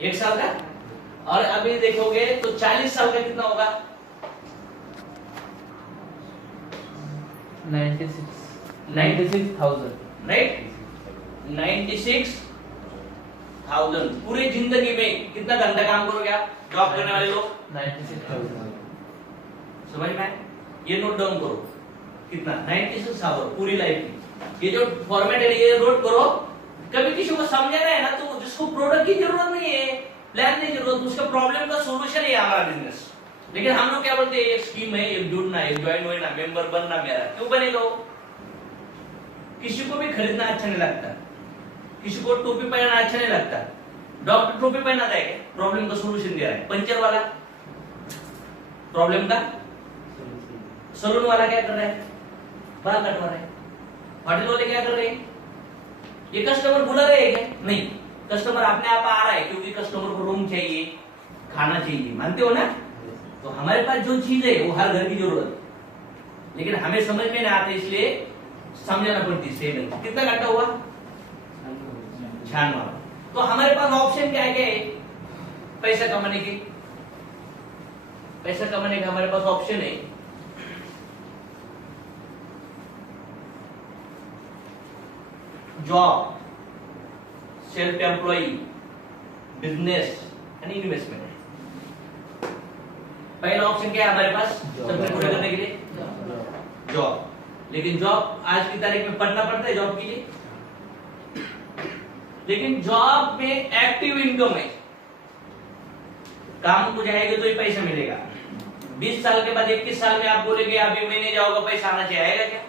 1 साल का। और अभी देखोगे तो 40 साल का कितना होगा? 96,000 राइट, 96,000। पूरी जिंदगी में कितना घंटा काम करोगे आप जॉब करने वाले लोग? 96,000। समझ में आया? ये नोट डाउन करो, कितना 96 आवर पूरी लाइफ की। ये जो फॉर्मेट है ये नोट करो। कभी किसी को समझाना है ना, तो जिसको प्रोडक्ट की जरूरत नहीं है, प्लान की जरूरत, उसका प्रॉब्लम का सॉल्यूशन है हमारा बिजनेस। लेकिन हम लोग क्या बोलते हैं, एक स्कीम है, एक जुड़ना है, ज्वाइन होना, मेंबर बनना मेरा। क्यों बनेगा वो? किसी को भी खरीदना अच्छा नहीं लगता, किसी को टोपी पहनना अच्छा नहीं लगता। डॉक्टर टोपी पहना है, प्रॉब्लम का सॉल्यूशन दे रहा है। पंचर वाला प्रॉब्लम का, सलून वाला क्या कर रहा है? बाल कटवा रहा है। होटल वाले क्या कर रहे हैं? ये कस्टमर बुला रहे हैं क्या? नहीं, कस्टमर अपने आप आ रहा है, क्योंकि कस्टमर को रूम चाहिए, खाना चाहिए। मानते हो ना? तो हमारे पास जो चीज है वो हर घर की जरूरत है, लेकिन हमें समझ में नहीं आता, इसलिए समझाना पड़ती है। सेल कितना घंटा हुआ? 96। तो हमारे पास ऑप्शन क्या है? पैसा कमाने के। पैसा कमाने का हमारे पास ऑप्शन है, job, self employ, business and investment. पहला ऑप्शन क्या है हमारे पास सबसे पूरा करने के लिए? जॉब। लेकिन जॉब आज की तारीख में पढ़ना पड़ता है जॉब के लिए। लेकिन जॉब में एक्टिव इनकम है, काम को जाएगा तो ही पैसा मिलेगा। 20 साल के बाद 21 साल में आप बोलेंगे अभी महीने जाओगे पैसा आना चाहिए, आएगा क्या?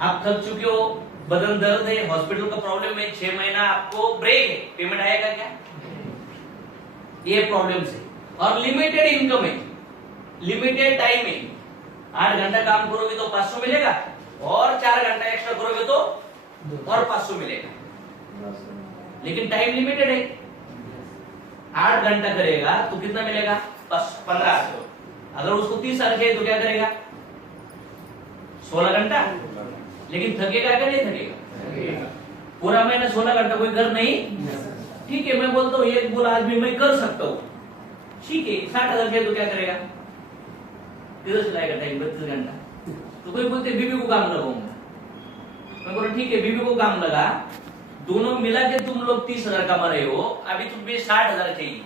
आप थक चुके हो, बदन दर्द है, हॉस्पिटल का प्रॉब्लम है, 6 महीना आपको ब्रेक है, पेमेंट आएगा क्या? ये प्रॉब्लम है। और लिमिटेड इनकम है, लिमिटेड टाइम है। 8 घंटा काम करोगे तो 500 मिलेगा, और 4 घंटा एक्स्ट्रा करोगे तो और 500 मिलेगा। लेकिन टाइम लिमिटेड है। 8 घंटा करेगा तो कितना मिलेगा? 1500। अगर उसको 30 साल चाहिए तो क्या करेगा? 16 घंटा। लेकिन थकेगा क्या? नहीं थकेगा। पूरा महीना 16 घंटा कोई कर नहीं। ठीक है, मैं बोलता हूँ एक बोला आज भी मैं कर सकता हूँ, ठीक है, 60,000 चाहिए तो क्या करेगा? किधर चलाएगा टाइम? 32 घंटा। तो कोई बोलते बीबी को काम लगाऊंगा, मैं बोला ठीक है बीबी को काम लगा, दोनों मिला के तुम लोग 30,000 कमा रहे हो, अभी तुम्हें 60,000 चाहिए।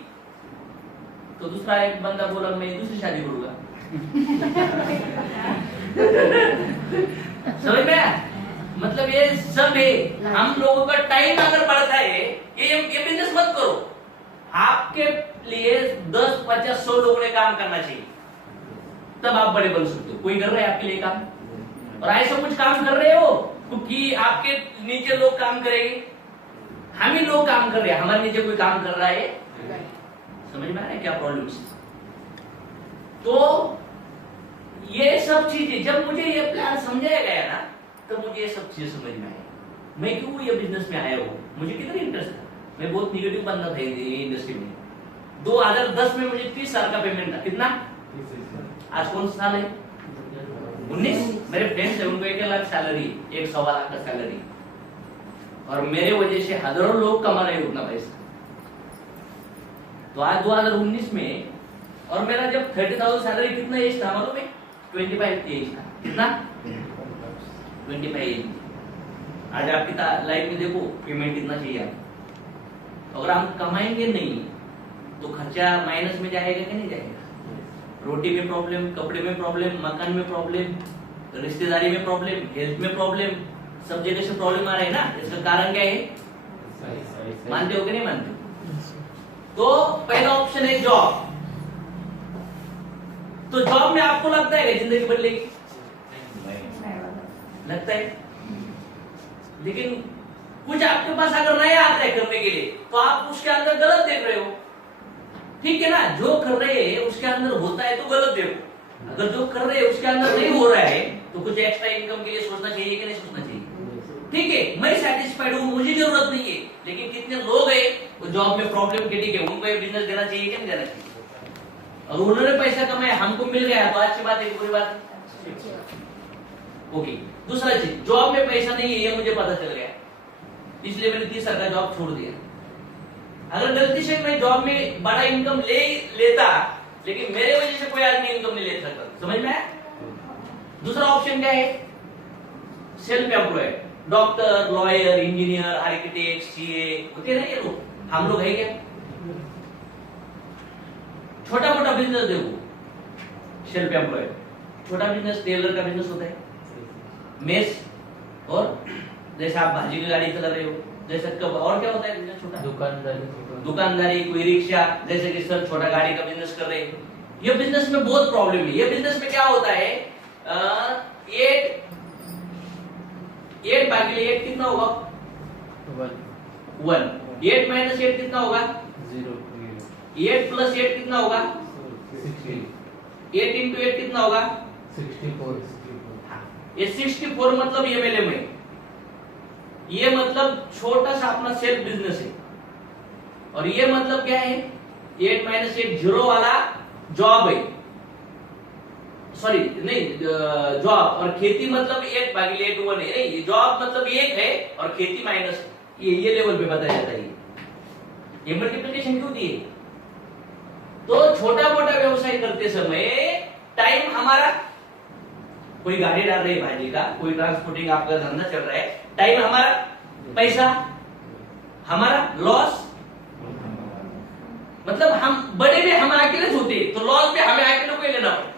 तो दूसरा एक बंदा बोला मैं दूसरी शादी करूंगा। समझ में? मतलब ये सब है। हम लोगों का टाइम अगर बढ़ता है, ये बिजनेस मत करो। आपके लिए 10, 50, 100 लोगों ने काम करना चाहिए, तब आप बड़े बन सकते हो। कोई कर रहा है आपके लिए काम, और ऐसा कुछ काम कर रहे हो क्योंकि आपके नीचे लोग काम करेंगे। हम ही लोग काम कर रहे हैं, हमारे नीचे कोई काम कर रहा है? समझ में आ रहा है क्या प्रॉब्लम? तो ये सब चीजें जब मुझे ये प्लान समझाया गया ना, तो मुझे ये सब चीजें समझ में आई। मैं क्यों ये बिजनेस में आया हूँ, मुझे कितना इंटरेस्ट था। मैं बहुत निगेटिव बंदा था ये इंडस्ट्री में। 2010 में मुझे 30 साल का पेमेंट था। कितना? आज कौन सा साल है? 19। मेरे फ्रेंड्स है, उनको 1 लाख सैलरी, 1.25 लाख का सैलरी, और मेरे वजह से हजारों लोग कमा रहे उतना पैसा। तो आज 2019 में, और मेरा जब 30,000 सैलरी कितना एज था मालूम है? 25 एज था। कितना? 25 एज। आज आपकी लाइफ में देखो पेमेंट कितना चाहिए आपको। अगर हम कमाएंगे नहीं तो खर्चा माइनस में जाएगा कि नहीं जाएगा? रोटी में प्रॉब्लम, कपड़े में प्रॉब्लम, मकान में प्रॉब्लम, रिश्तेदारी में प्रॉब्लम, हेल्थ में प्रॉब्लम, सब जगह से प्रॉब्लम आ रहा है ना। इसका कारण क्या है? मानते हो कि नहीं मानते? तो पहला ऑप्शन है जॉब। तो जॉब में आपको लगता है कि जिंदगी बदलेगी? लगता है। लेकिन कुछ आपके पास अगर नया आता है करने के लिए, तो आप उसके अंदर गलत देख रहे हो। ठीक है ना? जो कर रहे हैं उसके अंदर होता है तो गलत देखो। अगर जो कर रहे हैं उसके अंदर नहीं हो रहा है, तो कुछ एक्स्ट्रा इनकम के लिए सोचना चाहिए कि नहीं सोचना चाहिए? ठीक है, मैं सेटिस्फाइड हूँ, मुझे जरूरत नहीं है। लेकिन कितने लोग हैं वो जॉब में प्रॉब्लम के, ठीक है, उनको ये बिजनेस देना चाहिए कि नहीं देना चाहिए? और उन्होंने पैसा कमाया, हमको मिल गया, तो अच्छी बात है कि बुरी बात है? ओके। दूसरा चीज, जॉब में पैसा नहीं है ये मुझे पता चल गया, इसलिए मैंने 30 साल का जॉब छोड़ दिया। अगर गलती से मैं जॉब में बड़ा इनकम लेता, लेकिन मेरे वजह से कोई आदमी इनकम नहीं ले सकता। समझ में आया? दूसरा ऑप्शन क्या है? Self employed, doctor, lawyer, engineer, architect, CA होते ना ये लोग, हम लोग है क्या? छोटा मोटा बिजनेस देखो, सेल्फ एम्प्लॉयड, छोटा बिजनेस, टेलर का बिजनेस होता है, मेस, और जैसे आप भाजी की गाड़ी चला रहे हो, जैसे कब और क्या होता है बिजनेस छोटा? दुकानदारी, कोई रिक्शा, जैसे कि सर छोटा गाड़ी का बिजनेस कर रहे हैं। ये बिजनेस में बहुत प्रॉब्लम है। ये बिजनेस में क्या होता है, 8 भागिले 8 कितना होगा? 1। 8 माइनस 8 कितना होगा? 0। 8 प्लस 8 कितना होगा? 16। 8 इंटू 8 कितना होगा? 64। ये 64 मतलब एमएलएम है। ये मतलब छोटा सा अपना सेल्फ बिजनेस है। और ये मतलब क्या है? 8 माइनस 8 जीरो वाला जॉब है, सॉरी नहीं, जॉब। और खेती मतलब 8 भागिले 8 1 है। नहीं, जॉब मतलब 1 है और खेती माइनस, ये लेवल पे बताया जाता है। ये मल्टीप्लिकेशन क्यों दिए? तो छोटा मोटा व्यवसाय करते समय टाइम हमारा, कोई गाड़ी डाल रही है भाजी का, कोई ट्रांसपोर्टिंग आपका धंधा चल रहा है, टाइम हमारा, पैसा हमारा, लॉस मतलब हम बड़े में हम अकेले होते, तो लॉस में हमें अकेले को लेना पड़ता।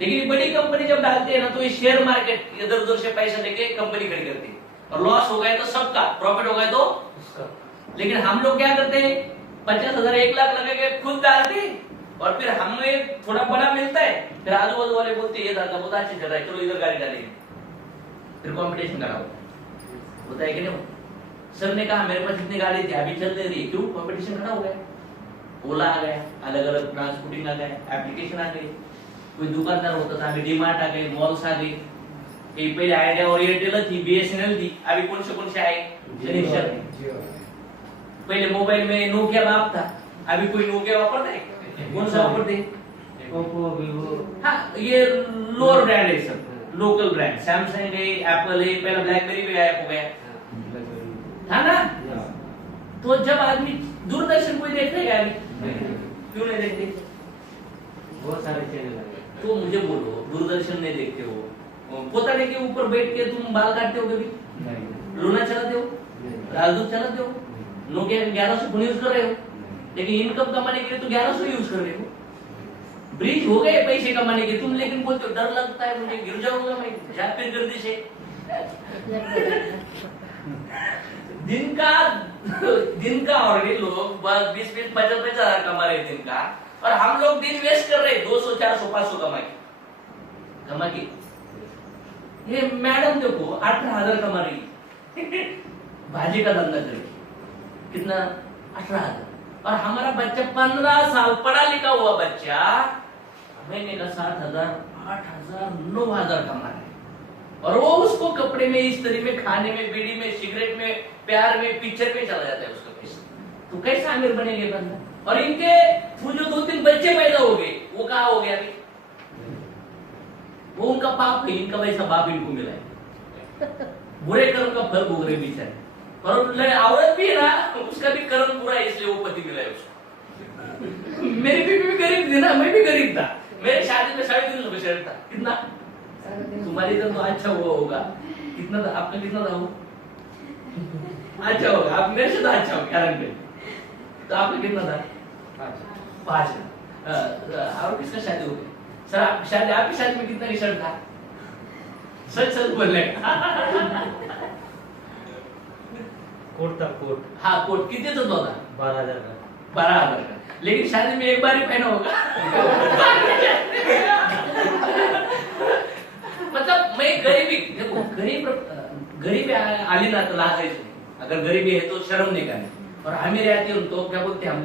लेकिन बड़ी कंपनी जब डालते हैं ना, तो ये शेयर मार्केट इधर उधर से पैसा लेके कंपनी खड़ी करती है, और लॉस हो गया तो सबका, प्रॉफिट हो गया तो उसका। लेकिन हम लोग क्या करते हैं, 50,000 1 लाख लगा के खुद डालते हैं, और फिर हमें थोड़ा बड़ा मिलता है, फिर आजू बाजू वाले बोलते हैं ये दादा बहुत अच्छी चल रहा है, चलो इधर गाड़ी डालेंगे, फिर कंपटीशन करा होता है कि नहीं? सर ने कहा मेरे पास इतनी गाड़ी थी, अभी चल रही है, क्यों? कंपटीशन खड़ा हो गया, ओला आ गया, अलग अलग ट्रांसपोर्टिंग आ गया, एप्लीकेशन आ गई, कोई दुकानदार होता था, अभी डीमार्ट आ गए, मॉल्स आ गए, कहीं पहले आइडिया और एयरटेल थी, बीएसएनएल थी, अभी कौन से आए? पहले मोबाइल में नोकिया बाप था, अभी कोई नोकिया वापरता है? कौन सा वापरते? Oppo, Vivo. हाँ, ये लोअर ब्रांड है सब, लोकल ब्रांड, सैमसंग है, एप्पल है, पहले ब्लैकबेरी भी गायब हो गया था ना। तो जब आदमी दूरदर्शन कोई देखता है अभी, क्यों नहीं देखते? बहुत सारे चैनल है। तो मुझे बोलो, दूरदर्शन नहीं देखते हो, पोताड़े के ऊपर बैठ के तुम बाल काटते हो कभी? लूना चलाते हो? राजदूत चलाते हो? नोकिया 1100 फोन यूज कर रहे हो, लेकिन इनकम कमाने के लिए तो 1100 यूज कर रहे हो। ब्रिज हो गए पैसे कमाने के, तुम लेकिन बोलते हो डर लगता है मुझे, गिर जाऊंगा मैं, जाते गर्दी से। दिन का और ये लोग 20-20, 50-50 हजार कमा रहे दिन का, और हम लोग दिन वेस्ट कर रहे 200, 400, 500 कमा के। ये मैडम देखो 18,000 कमा रही भाजी का धंधा करके, कितना? 18,000। और हमारा बच्चा 15 साल पढ़ा लिखा हुआ बच्चा महीने का 7,000, 8,000, 9,000 कमा रहा है, और वो उसको कपड़े में, इस्त्री में, खाने में, बीड़ी में, सिगरेट में, प्यार में, पिक्चर में चला जाता है उसका पैसा। तो कैसा अमीर बनेंगे बंदा? और इनके जो 2-3 बच्चे पैदा हो गए, वो कहाँ हो गया अभी? वो उनका पाप है, इनका वैसा बाप इनको मिला है, बुरे कर्म का फल भोग रहे बेचारे। और औरत भी है ना, उसका भी कर्म बुरा है, इसलिए वो पति मिला है उसको। मेरी बीवी भी गरीब थी ना, मैं भी गरीब था, मेरे शादी में 3.5 रुपए शर्ट था, कितना? तुम्हारी तो अच्छा हुआ होगा, कितना था आपका? कितना था वो? अच्छा होगा, आप मेरे से तो अच्छा हो, गारंटी। तो आपका कितना था? 5। और किसका शादी हो गई? सर आप शादी, आपकी शादी में कितना शर्ट था? सच बोलने कोट था, कोट। हाँ, कोट कितने तो था? 12,000 का। 12,000 का, लेकिन शादी में एक बार ही पहना होगा। मतलब मैं गरीबी, देखो गरीबी आली ना तो लागायचं, अगर गरीबी है तो शर्म नहीं करनी, और अमीर आती है तो क्या बोलते हैं हम,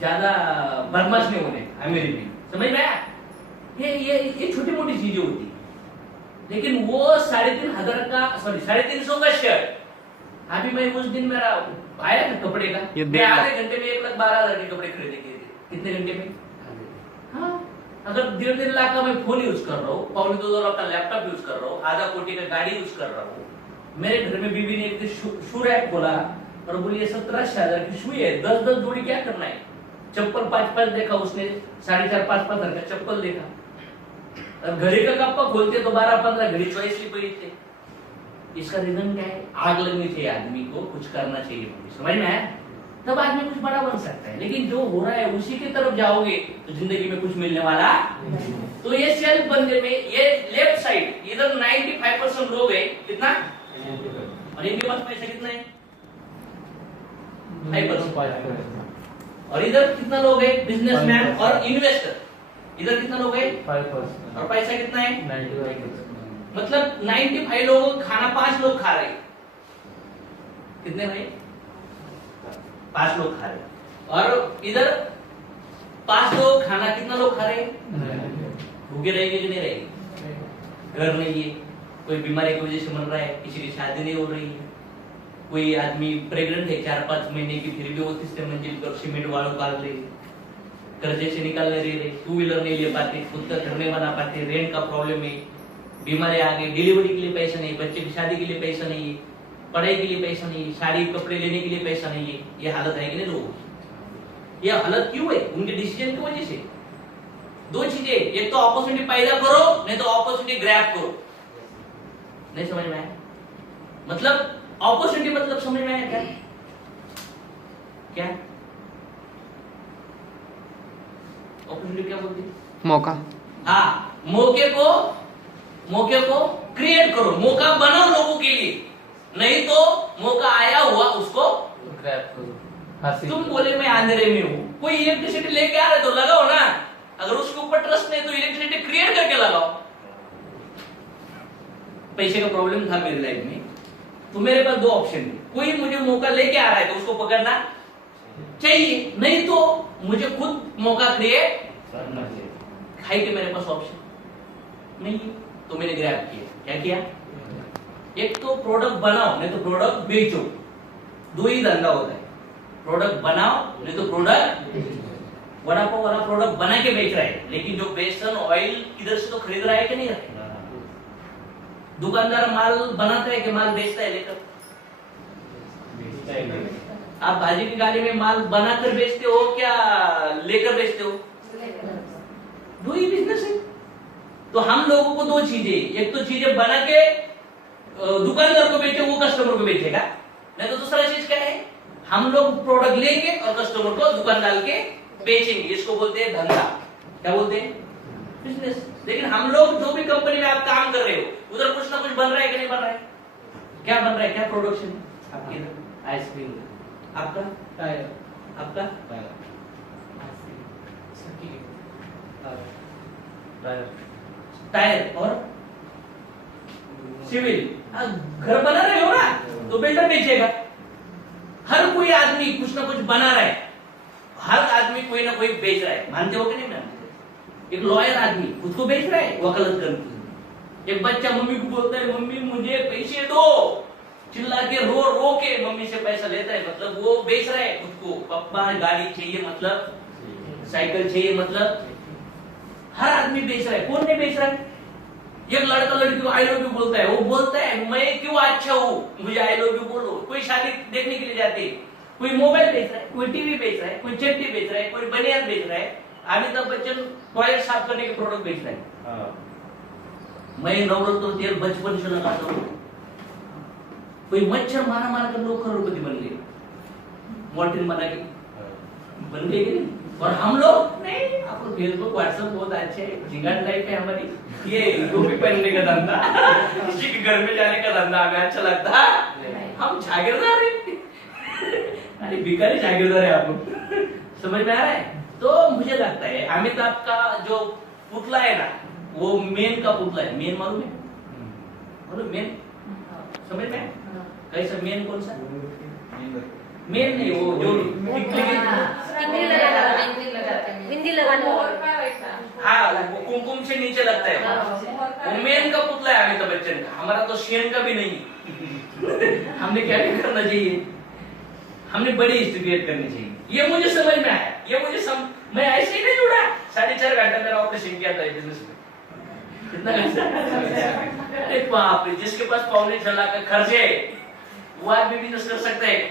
ज्यादा बदमाश नहीं होने अमीरी में, समझ में आया? ये छोटी मोटी चीजें होती, लेकिन वो 3,500 का, सॉरी 350 का शर्ट, अभी मैं उस दिन मेरा आया था कपड़े का, मैं आधे घंटे में 1,12,000 के कपड़े खरीदे किए थे। कितने घंटे में? हाँ, अगर 1.5 लाख का मैं फोन यूज कर रहा हूँ, 2.25 लाख का लैपटॉप यूज कर रहा हूँ, आधा कोटी का गाड़ी यूज कर रहा हूँ, मेरे घर में बीवी ने एक शू रैक खोला, और बोलिए 17,000 की सुई है, 10-10 जोड़ी क्या करना है? चप्पल 5-5 देखा उसने, 4.5-5 हजार का चप्पल देखा। और घड़ी का कप्पा खोलते तो 12-15 घड़ी चॉइस ली पड़ी थे। इसका रीजन क्या है? आग लगनी चाहिए, आदमी को कुछ करना चाहिए, समझ में आया? तब आदमी कुछ बड़ा बन सकता है। लेकिन जो हो रहा है उसी की तरफ जाओगे तो जिंदगी में कुछ मिलने वाला। तो ये सेल्फ बंदे में ये लेफ्ट साइड इधर 95% लोग है, कितना? और इनके पास पैसा कितना है? 5%। और इधर कितना लोग है? बिजनेसमैन और इन्वेस्टर। इधर कितना लोग है? 5%। और पैसा कितना है? 95%। मतलब 95 लोगों को खाना 5 लोग खा रहे हैं। कितने भाई? 5 लोग खा रहे हैं। और इधर 5 लोग खाना कितना लोग खा रहे हैं? भूखे रहेंगे कि नहीं रहेंगे? घर नहीं है, कोई बीमारी की वजह से मर रहा है, किसी की शादी नहीं हो रही है, कोई आदमी प्रेग्नेंट है 4-5 महीने की, फिर भी वो 3 मंजिल पर सीमेंट वालों काट रहे, कर्जे से निकालने रहे, 2 व्हीलर नहीं ले पाते, खुद का घर नहीं बना पाते, रेंट का प्रॉब्लम है, बीमारी आ गई, डिलीवरी के लिए पैसा नहीं, बच्चे की शादी के लिए पैसा नहीं है, पढ़ाई के लिए पैसा नहीं है, साड़ी कपड़े लेने के लिए पैसा नहीं है। ये हालत है कि नहीं लोगों की? ये हालत क्यों है? उनके डिसीजन की वजह से। 2 चीजें, एक तो अपॉर्चुनिटी पैदा करो, नहीं तो अपॉर्चुनिटी ग्रैब करो। नहीं समझ में आया? मतलब अपॉर्चुनिटी मतलब समझ में आया क्या? क्या अपॉर्चुनिटी क्या बोलती है? मौका। हाँ, मौके को क्रिएट करो, मौका बनाओ लोगों के लिए। नहीं तो मौका आया हुआ उसको ग्रैब करो। तुम बोले मैं अंधेरे में हूँ, कोई इलेक्ट्रिसिटी लेके आ रहे तो लगाओ ना। अगर उसके ऊपर ट्रस्ट नहीं तो इलेक्ट्रिसिटी क्रिएट करके लगाओ। पैसे का प्रॉब्लम था मेरी लाइफ में, तो मेरे पास 2 ऑप्शन थे। कोई मुझे मौका लेके आ रहा है तो उसको पकड़ना चाहिए, नहीं तो मुझे खुद मौका क्रिएट करना चाहिए। खाई के मेरे पास ऑप्शन नहीं है, तो मैंने ग्रैब किया। क्या किया? एक तो प्रोडक्ट बनाओ, नहीं तो प्रोडक्ट बेचो। 2 ही धंधा होता है, प्रोडक्ट बनाओ नहीं तो प्रोडक्ट। वड़ा पाव वाला प्रोडक्ट बना के बेच रहा है, लेकिन जो बेसन ऑयल इधर से तो खरीद रहा है कि नहीं रहा? दुकानदार माल बनाता है कि माल बेचता है लेकर? आप भाजी की गाड़ी में माल बनाकर बेचते हो क्या लेकर बेचते हो? 2 ही बिजनेस है। तो हम लोगों को 2 चीजें, एक तो चीजें बना के दुकानदार को बेचे, वो कस्टमर को बेचेगा, नहीं तो दूसरा चीज क्या है? हम लोग प्रोडक्ट लेंगे और कस्टमर को दुकानदार के बेचेंगे। इसको बोलते हैं धंधा। क्या बोलते हैं? बिजनेस। लेकिन हम लोग जो भी कंपनी में आप काम कर रहे हो उधर कुछ ना कुछ बन रहा है कि नहीं बन रहा है? क्या बन रहा है? क्या प्रोडक्शन है आपकी? आइसक्रीम। आपका टायर। आपका टायर। टायर और सिविल। घर बना रहे हो ना तो बिल्डर बेचेगा। हर कोई आदमी कुछ ना कुछ बना रहा है, हर आदमी कोई ना कोई बेच रहा है। मानते हो कि नहीं मानते? एक लॉयर आदमी खुद को बेच रहा है वकालत करके। एक बच्चा मम्मी को बोलता है मम्मी मुझे पैसे दो, चिल्ला के रो रो के मम्मी से पैसा लेता है, मतलब वो बेच रहा है खुद को। पापा गाड़ी चाहिए मतलब साइकिल चाहिए, मतलब हर आदमी बेच रहा है। कौन नहीं बेच रहा है? एक लड़का लड़की को आई लव यू बोलता है, वो बोलता है मैं क्यों अच्छा हूँ, मुझे आई लव यू बोलो। कोई शादी देखने के लिए जाते हैं, कोई मोबाइल बेच रहा है, कोई टीवी बेच रहा है, कोई चट्टी बेच रहा है, कोई बनियान बेच रहा है। अमिताभ बच्चन टॉयलेट साफ करने के प्रोडक्ट बेच रहा है। मैं नवरत्न तेल बचपन से लगाता हूँ। कोई मच्छर मारा मारा कर लोग करोड़पति बन गए, मॉर्टिन बना के बन गए कि नहीं? और हम लोग नहीं, आपको फेसबुक व्हाट्सएप बहुत अच्छे है, जिंगाट लाइफ है हमारी। ये टोपी पहनने का धंधा, किसी के घर में जाने का धंधा हमें अच्छा लगता है। हम जागीरदार हैं, अरे भिखारी जागीरदार है आप लोग। समझ में आ रहा है? तो मुझे लगता है अमिताभ का जो पुतला है ना, वो मेन का पुतला है। मेन मालूम है? बोलो मेन, समझ में? कैसा मेन? कौन सा मेन? नहीं, वो जो बिंदी लगाने हाँ, वो कुमकुम से नीचे लगता है, वो मेन का पुतला है अमिताभ बच्चन का। हमारा तो शेन का भी नहीं। हमने क्या करना चाहिए? हमने बड़ी हिस्ट्री क्रिएट करनी चाहिए। ये मुझे समझ में आया, ये मुझे मैं ऐसे ही नहीं जुड़ा। 4.5 घंटा मेरा ऑपरेशन किया था बिजनेस में। कितना खर्चा? अरे बाप रे, जिसके पास 6.25 लाख का खर्च है वो आदमी बिजनेस कर सकता है?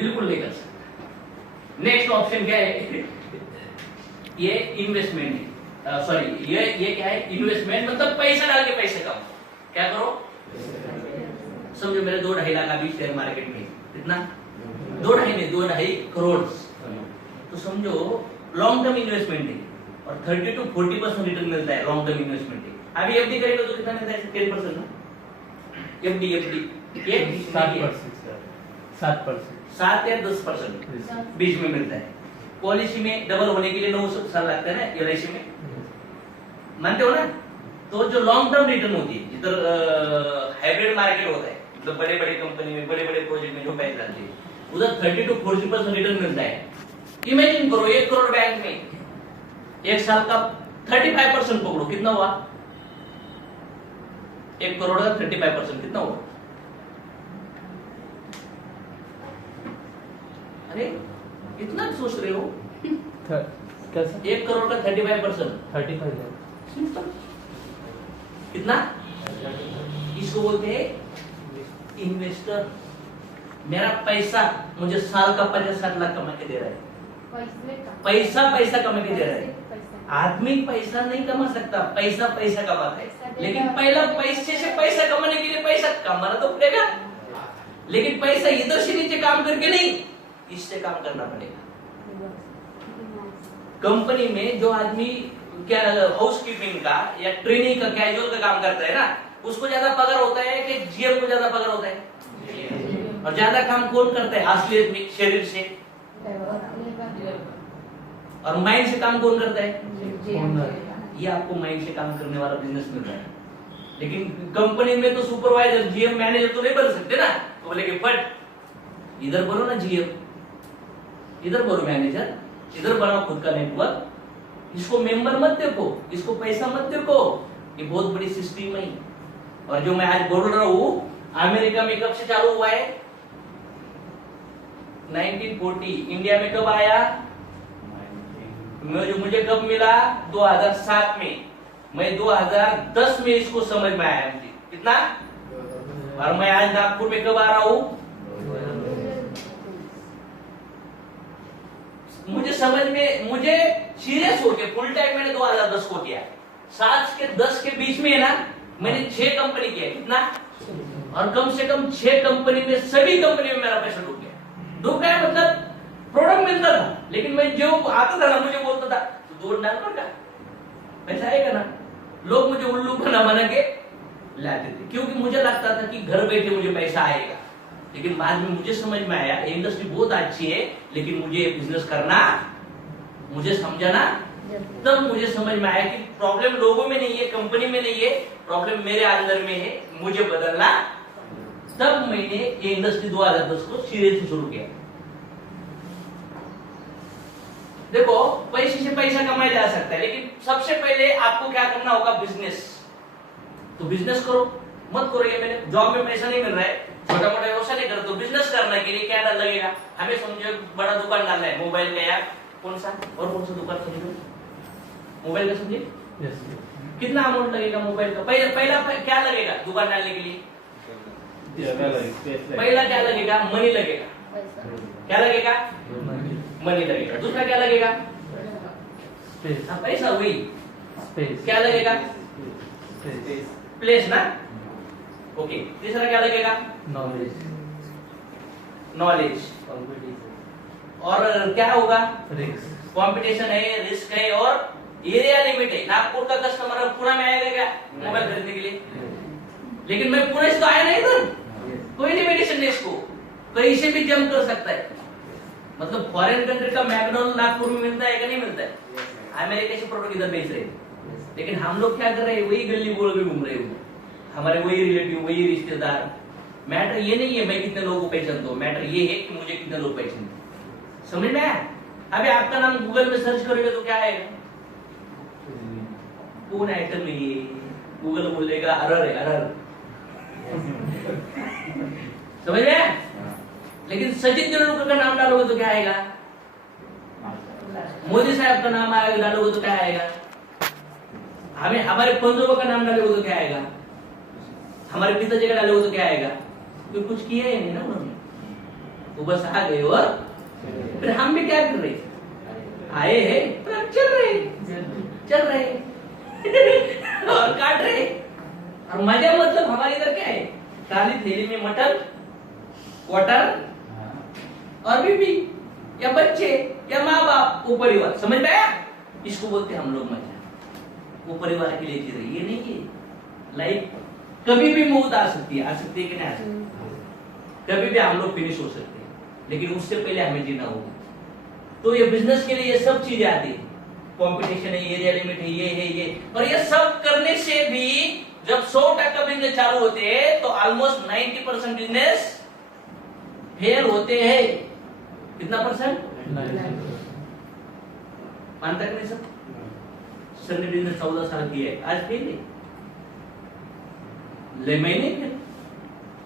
बिल्कुल नहीं कर सकता। नेक्स्ट ऑप्शन क्या है? ये इन्वेस्टमेंट है, सॉरी ये क्या है? इन्वेस्टमेंट मतलब पैसा डाल के पैसे कमाओ। क्या करो? समझो मेरे 2-2.5 लाख अभी शेयर मार्केट में, कितना? 2-2.5 नहीं, 2.5 करोड़। तो समझो लॉन्ग टर्म इन्वेस्टमेंट है और 30 to 40% रिटर्न मिलता है लॉन्ग टर्म इन्वेस्टमेंट है। अभी एफडी करेंगे तो कितना मिलता है? 10% ना। एफडी ये 7 या 10% बीच में मिलता है। पॉलिसी में डबल होने के लिए 9 साल लगता है ना, एलआईसी में, मानते हो ना? तो जो लॉन्ग टर्म रिटर्न होती है, इधर हाइब्रिड मार्केट होता है, मतलब बड़े बड़े कंपनी में, बड़े बड़े प्रोजेक्ट में जो पैसे डालते हैं, उधर 30 to 40% रिटर्न मिलता है। इमेजिन करो 1 करोड़ बैंक में 1 साल का 35% पकड़ो, कितना हुआ? 1 करोड़ का 35% कितना हुआ? अरे इतना सोच रहे हो? कैसा? 1 करोड़ का 35%, 35 है। सिंपल। कितना? इसको बोलते हैं इन्वेस्टर। मेरा पैसा मुझे साल का 50-60 लाख कमा के दे रहा है। पैसा कमा के दे रहा है। आदमी पैसा नहीं कमा सकता, पैसा कमाता है, लेकिन पहला पैसे से पैसा कमाने के लिए पैसा कमाना तो पड़ेगा, लेकिन पैसा इधर से नीचे काम करके नहीं, इससे काम करना पड़ेगा। कंपनी में जो आदमी क्या हाउस कीपिंग का या ट्रेनिंग का कैजुअल का काम करता है ना, उसको ज्यादा पगार होता है कि जीएम को ज्यादा पगार होता है? और ज्यादा काम कौन करता है? असलियत में शरीर से। और माइंड से काम कौन करता है? ये आपको माइंड से काम करने वाला बिजनेस मिल रहा है। लेकिन कंपनी में तो सुपरवाइजर, जीएम, मैनेजर तो नहीं बन सकते ना। तो बोले कि फट इधर बोलो ना जीएम, इधर बोलो मैनेजर, इधर बनाओ खुद का नेटवर्क। इसको मेंबर मत देखो, इसको पैसा मत देखो, ये बहुत बड़ी सिस्टम है। और जो मैं आज बोल रहा हूँ, अमेरिका में कब से चालू हुआ है? 1940। इंडिया में कब आया? मुझे कब मिला? 2007 में। मैं 2010 में इसको समझ में आया मुझे। कितना? और मैं आज नागपुर में कब आ रहा हूँ? मुझे समझ में, मुझे सीरियस होके फुल टाइम मैंने 2010 को किया। 7 के 10 के बीच में है ना, मैंने 6 कंपनी किया। कितना? और कम से कम 6 कंपनी में, सभी कंपनी में मेरा पैसा डूब गया। डूब गया मतलब प्रोडक्ट मिलता था, लेकिन मैं जो आता था ना, मुझे बोलता था तो 2 डाल का पैसा आएगा ना। लोग मुझे उल्लू बना के लाते थे, क्योंकि मुझे लगता था कि घर बैठे मुझे पैसा आएगा। लेकिन बाद में मुझे समझ में आया इंडस्ट्री बहुत अच्छी है, लेकिन मुझे बिजनेस करना, मुझे समझाना, तब मुझे समझ में आया कि प्रॉब्लम लोगों में नहीं है, कंपनी में नहीं है, प्रॉब्लम मेरे अंदर में है, मुझे बदलना। तब मैंने ये इंडस्ट्री 2010 को सीरियसली शुरू किया। देखो पैसे से पैसा कमाया जा सकता है, लेकिन सबसे पहले आपको क्या करना होगा? बिजनेस। तो बिजनेस करो, मत करो ये मेरे जॉब में पैसा नहीं मिल रहा है, छोटा मोटा व्यवसाय नहीं करते, तो बिजनेस करने के लिए क्या डर लगेगा? हमें समझो बड़ा दुकान डालना है, मोबाइल का, या कौन सा और कौन सा दुकान समझो, मोबाइल का समझिए। कितना अमाउंट लगेगा मोबाइल का? पहला क्या लगेगा दुकान डालने के लिए? पहला क्या लगेगा? मनी लगेगा। क्या लगेगा? मनी लगेगा। दूसरा क्या लगेगा? पैसा। वही क्या लगेगा? प्लेस ना। ओके। तीसरा क्या लगेगा? नॉलेज। और क्या होगा? कंपटीशन है, रिस्क है, और एरिया लिमिट है। नागपुर का कस्टमर पुणे में आएगा क्या मोबाइल खरीदने के लिए? लेकिन मैं पुणे से तो आया नहीं था, कोई लिमिटेशन नहीं, इसको कहीं से भी जंप कर सकता है। मतलब फॉरेन कंट्री का मैकडॉनल्ड नागपुर में मिलता है कि नहीं मिलता है? अमेरिका से प्रोडक्ट इधर बेच रहे हैं, लेकिन हम लोग क्या कर रहे हैं? वही गली बोल के घूम रहे हैं, हमारे वही रिलेटिव, वही रिश्तेदार। मैटर ये नहीं है मैं कितने लोगों को पहचानता हूँ, मैटर ये है कि मुझे कितने लोग पहचानते। समझ में आया? अभी आपका नाम गूगल में सर्च करोगे तो क्या आएगा? कौन आइटम नहीं है, गूगल बोलेगा अरर है, अरर। समझ में? लेकिन सचिन तेंदुलकर का नाम डालोगे तो क्या आएगा? मोदी साहब का नाम आएगा, डालोगे तो क्या आएगा? हमें हमारे पंजों का नाम डालोगे तो क्या आएगा? हमारे पिताजी का डालोगे तो क्या आएगा? तो कुछ किया ही नहीं ना उन्होंने। वो बस आ गए और फिर हम भी क्या कर रहे आए हैं पर हम चल रहे और काट रहे। और मजा मतलब हमारे इधर क्या है, काली थैली में मटन, क्वार्टर और बीबी या बच्चे या माँ बाप, वो परिवार। समझ में आया? इसको बोलते हैं हम लोग मजा। वो परिवार के लिए जी रही, ये नहीं है लाइफ। कभी भी मौत आ सकती है कि नहीं आ सकती, कभी भी हम लोग फिनिश हो सकते हैं, लेकिन उससे पहले हमें जीना होगा। तो ये बिजनेस के लिए ये सब चीजें आती है, कंपटीशन है, एरिया लिमिट है, ये है ये, और ये सब करने से भी जब 100% बिजनेस चालू होते हैं तो ऑलमोस्ट 90% बिजनेस फेल होते हैं। कितना परसेंट? मानता कि नहीं सब? सर ने बिजनेस 14 साल किया है, आज फेल है। महीने फिर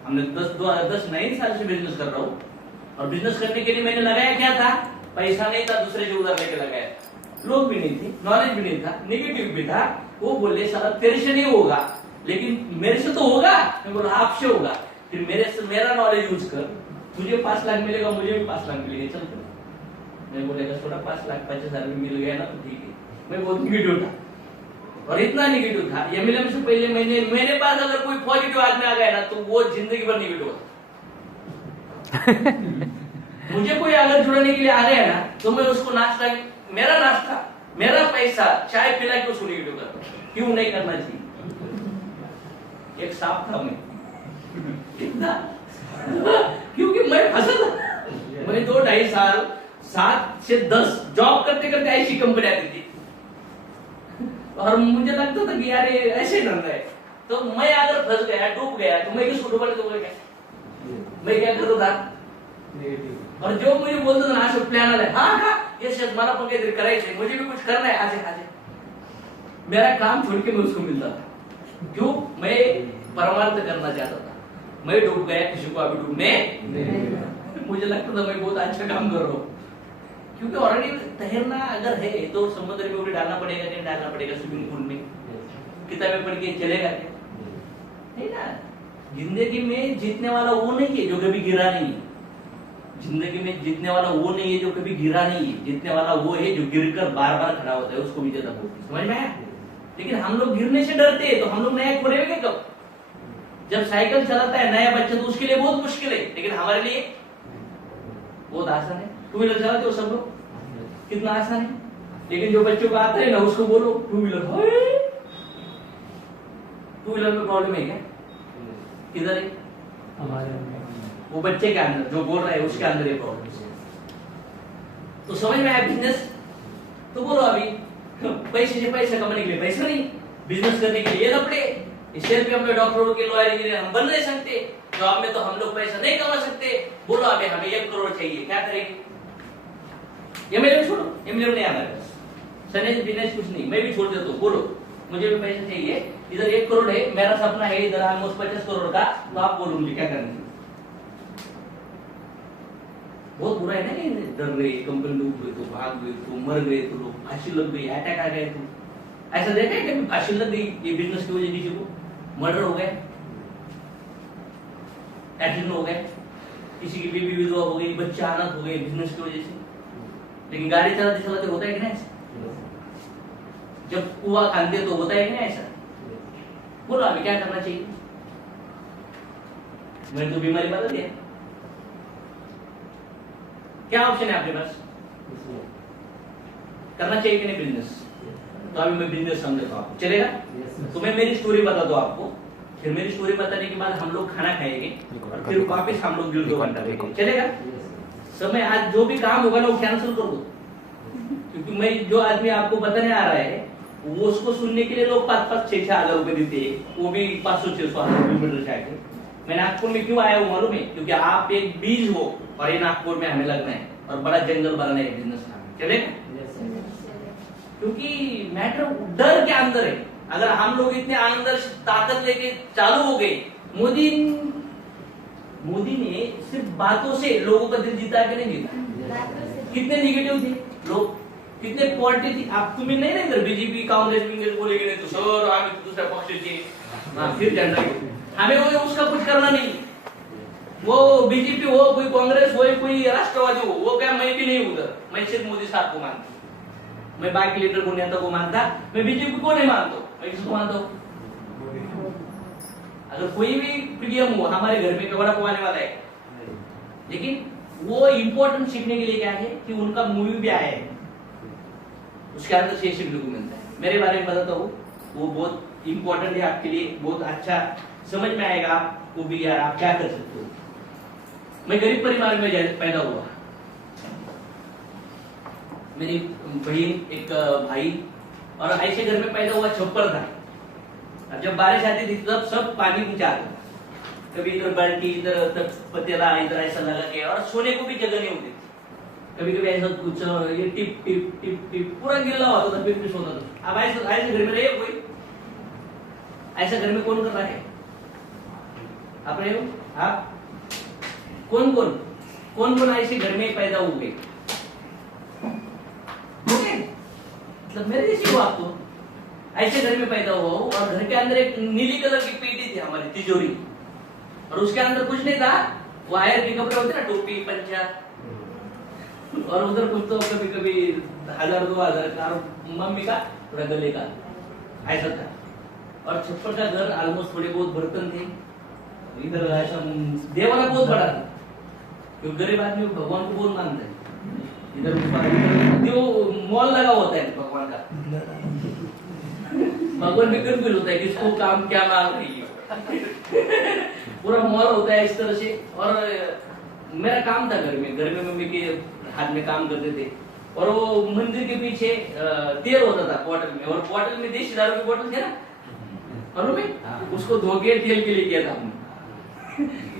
हमने 10 9 साल से बिजनेस कर रहा हूँ, और बिजनेस करने के लिए मैंने लगाया क्या था? पैसा नहीं था, दूसरे से उधार लेके लगाया। लोग भी नहीं थे, नॉलेज भी नहीं था, नेगेटिव भी था। वो बोले साला तेरे से नहीं होगा, लेकिन मेरे से तो होगा। मैं बोला आपसे होगा, फिर मेरे से मेरा नॉलेज यूज कर, तुझे 5 लाख मिलेगा, मुझे भी 5 लाख मिलेगा, चल। मैं बोलेगा थोड़ा 5 लाख 50,000 में मिल गया ना तो ठीक है। मैं बहुत निगेटिव था, और इतना निगेटिव था एमएलएम से पहले मेरे पास अगर कोई पॉजिटिव आदमी आ गया ना तो वो जिंदगी भर निगेटिव होता। मुझे कोई अगर जुड़ने के लिए आ गया ना तो मैं उसको नाश्ता, मेरा पैसा चाय पिला के उसको निगेटिव करता। क्यों नहीं करना चाहिए? एक सांप था मैं इतना क्योंकि मैं फंसा था। मैं 2-2.5 साल 7 से 10 जॉब करते करते ऐसी कंपनी आती थी, और मुझे लगता था कि यार ये ऐसे धंधा है। तो मैं अगर फंस गया, डूब गया, तो मैं किसको डूबने दूंगा? क्या मैं क्या करता था? और जो मुझे बोलता था ना आज प्लान है, हाँ ये शायद मारा पके इधर कराए, मुझे भी कुछ करना है, आज मेरा काम छोड़ के मैं उसको मिलता था। क्यों? मैं परमार्थ करना चाहता था। मैं डूब गया, किसी को अभी डूबने मुझे लगता था मैं बहुत अच्छा काम कर रहा हूँ, क्योंकि ऑलरेडी तैरना अगर है तो समुद्र में उड़ी डालना पड़ेगा, नहीं डालना पड़ेगा स्विमिंग पूल में, किताबें पढ़ के चलेगा क्या? नहीं ना। जिंदगी में जीतने वाला वो नहीं है जो कभी गिरा नहीं है। जिंदगी में जीतने वाला वो नहीं है जो कभी गिरा नहीं है। जीतने वाला वो है जो गिरकर बार बार खड़ा होता है, उसको विजेता बोलते हैं। समझ में आया? लेकिन हम लोग गिरने से डरते हैं, तो हम लोग नया खोलेंगे कब? जब साइकिल चलाता है नया बच्चा तो उसके लिए बहुत मुश्किल है, लेकिन हमारे लिए बहुत आसान है। टू व्हीलर चलाते हो सब लोग, कितना आसान है। लेकिन जो बच्चों को आता है ना उसको बोलो टू व्हीलर में प्रॉब्लम है क्या? किधर है? हमारे वो बच्चे के अंदर जो बोल रहा है उसके अंदर ये प्रॉब्लम है। तो समझ में आया बिजनेस? तो बोलो अभी पैसे से पैसा कमाने के लिए पैसा नहीं, बिजनेस करने के लिए ये लपड़े। इससे भी हम डॉक्टर के लॉयर इंजीनियर हम बन नहीं सकते, जॉब में तो हम लोग पैसा नहीं कमा सकते। बोलो अभी हमें 1 करोड़ चाहिए, क्या करेंगे? एमएलए छोड़ो, एमएलए नहीं हमारे पास, सनेज बिजनेस कुछ नहीं, मैं भी छोड़ देता हूँ। बोलो मुझे भी पैसा चाहिए, इधर 1 करोड़ है, मेरा सपना है इधर ऑलमोस्ट 50 करोड़ का, तो आप बोलो मुझे क्या करना है? बहुत बुरा है ना कि डर रहे, कंपनी डूब गई तो भाग गए तो मर गए तो लोग फांसी लग गई, अटैक आ गए तो ऐसा देखा है कि फांसी लग गई ये बिजनेस की वजह किसी को, मर्डर हो गया, एक्सीडेंट हो गया, किसी की बीवी विधवा हो गई, बच्चे अनाथ हो गए बिजनेस की वजह से। लेकिन गाड़ी चलाते चलाते होता है कि नहीं ऐसा? जब कुआं खानते तो होता है कि नहीं ऐसा? बोलो अभी क्या करना चाहिए? मैंने तो बीमारी बता दिया, क्या ऑप्शन है आपके पास? करना चाहिए कि नहीं बिजनेस? तो अभी मैं बिजनेस समझाता हूँ आपको, चलेगा? तो मैं मेरी स्टोरी बता दूं आपको, फिर मेरी स्टोरी बताने के बाद हम लोग खाना खाएंगे और फिर वापस हम लोग दिल 2 घंटा देखेंगे, चलेगा? समय आज जो भी काम होगा ना वो कैंसिल कर दो, क्योंकि मैं जो आदमी आपको बताने आ रहा है वो उसको सुनने के लिए लोग 5-5-6 हजार रुपए देते हैं, वो भी 500-600 किलोमीटर से आके। मैं नागपुर में क्यों आया हूँ मालूम है? क्योंकि आप एक बीज हो और ये नागपुर में हमें लगना है और बड़ा जंगल बनाना है बिजनेस का, चलेगा? क्योंकि मैटर डर के अंदर है। अगर हम लोग इतने अंदर ताकत लेके चालू हो गए, मोदी ने सिर्फ बातों से लोगों का दिल जीता कि नहीं जीता? कितने निगेटिव थे लोग, कितने पॉलिटी थी। आप तुम्हें नहीं ना बीजेपी कांग्रेस बोलेगी नहीं तो सर आगे दूसरा पक्ष थे, फिर जनरल हमें वो उसका कुछ करना नहीं। वो बीजेपी हो, कोई कांग्रेस हो, कोई राष्ट्रवादी हो, वो क्या, मैं भी नहीं उधर, मैं सिर्फ मोदी साहब को मानता हूँ। मैं बाकी लीडर को नेता को मानता, मैं बीजेपी को नहीं मानता हूँ। मैं किसको मानता हूँ? अगर कोई भी पीडीएम हो हमारे घर में कबड़ा पवाने वाला है, लेकिन वो इम्पोर्टेंट सीखने के लिए क्या है कि उनका मूवी भी आया है, उसके अंदर से सीखने को मिलता है। मेरे बारे में बताता हूँ, वो बहुत इम्पोर्टेंट है आपके लिए, बहुत अच्छा समझ में आएगा आपको भी, यार आप क्या कर सकते हो। मैं गरीब परिवार में पैदा हुआ, मेरी बहन, एक भाई, और ऐसे घर में पैदा हुआ, छप्पर था। अब जब बारिश आती थी तब सब पानी नीचे आता, कभी इधर बाल्टी, इधर पतेला, इधर ऐसा लगा के, और सोने को भी जगह नहीं होती। कभी कभी ऐसा कुछ ये टिप टिप टिप टिप पूरा गिल्ला होता था, फिर भी सोता था। अब ऐसे ऐसे घर में रहे कोई? ऐसा घर में कौन कर रहा है? आप रहे हो? आप कौन कौन कौन कौन ऐसे घर में पैदा हुए? मतलब मेरे जैसे हो आप तो, ऐसे घर में पैदा हुआ हो, और घर के अंदर एक नीली कलर की पेटी थी हमारी, तिजोरी, और उसके अंदर कुछ नहीं था, वायर के कपड़े होते ना, टोपी पंचा, और उधर कुछ तो कभी कभी 1000-2000 का, और मम्मी का थोड़ा गले का, ऐसा था। और छप्पर का घर ऑलमोस्ट थोड़े बहुत बर्तन थे, इधर ऐसा देवाला बहुत बड़ा था, क्योंकि गरीब आदमी भगवान को बहुत मानते हैं। इधर जो मॉल लगा होता है भगवान का, भगवान भी कंफ्यूज होता है किसको काम क्या मांग रही है। पूरा मॉल होता है इस तरह से। और मेरा काम था घर में मम्मी के हाथ में काम करते थे, और वो मंदिर के पीछे तेल होता था बॉटल में, और बॉटल में देसी दारू की बॉटल थे ना, और में उसको धो के तेल के लिए किया था हमने।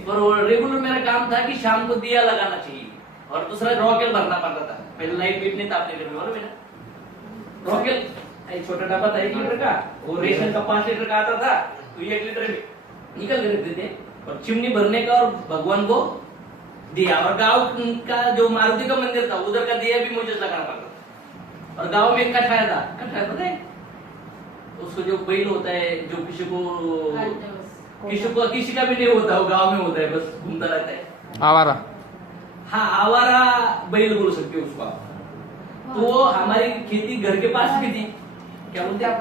और रेगुलर मेरा काम था कि शाम को दिया लगाना चाहिए, और दूसरा रॉकेल भरना पड़ता था। पहले लाइट बीट नहीं था अपने घर में, और मेरा रॉकेल एक छोटा डब्बा था 1 लीटर का, वो रेशन का 5 लीटर का आता था, तो 1 लीटर में निकल के रखते थे, और चिमनी भरने का और भगवान को दिया। और गांव का जो मारुति का मंदिर था, उधर का दिया भी मुझे लगाना पड़ता था। और गांव में एक कठाया था, कठाया पता है उसको, जो बैल होता है, जो किसी का भी नहीं होता, वो गांव में होता है, बस घूमता रहता है, आवारा। हाँ, आवारा बैल बोल सकते हो उसको आप। तो वो हमारी खेती घर के पास भी थी, क्या बोलते हैं,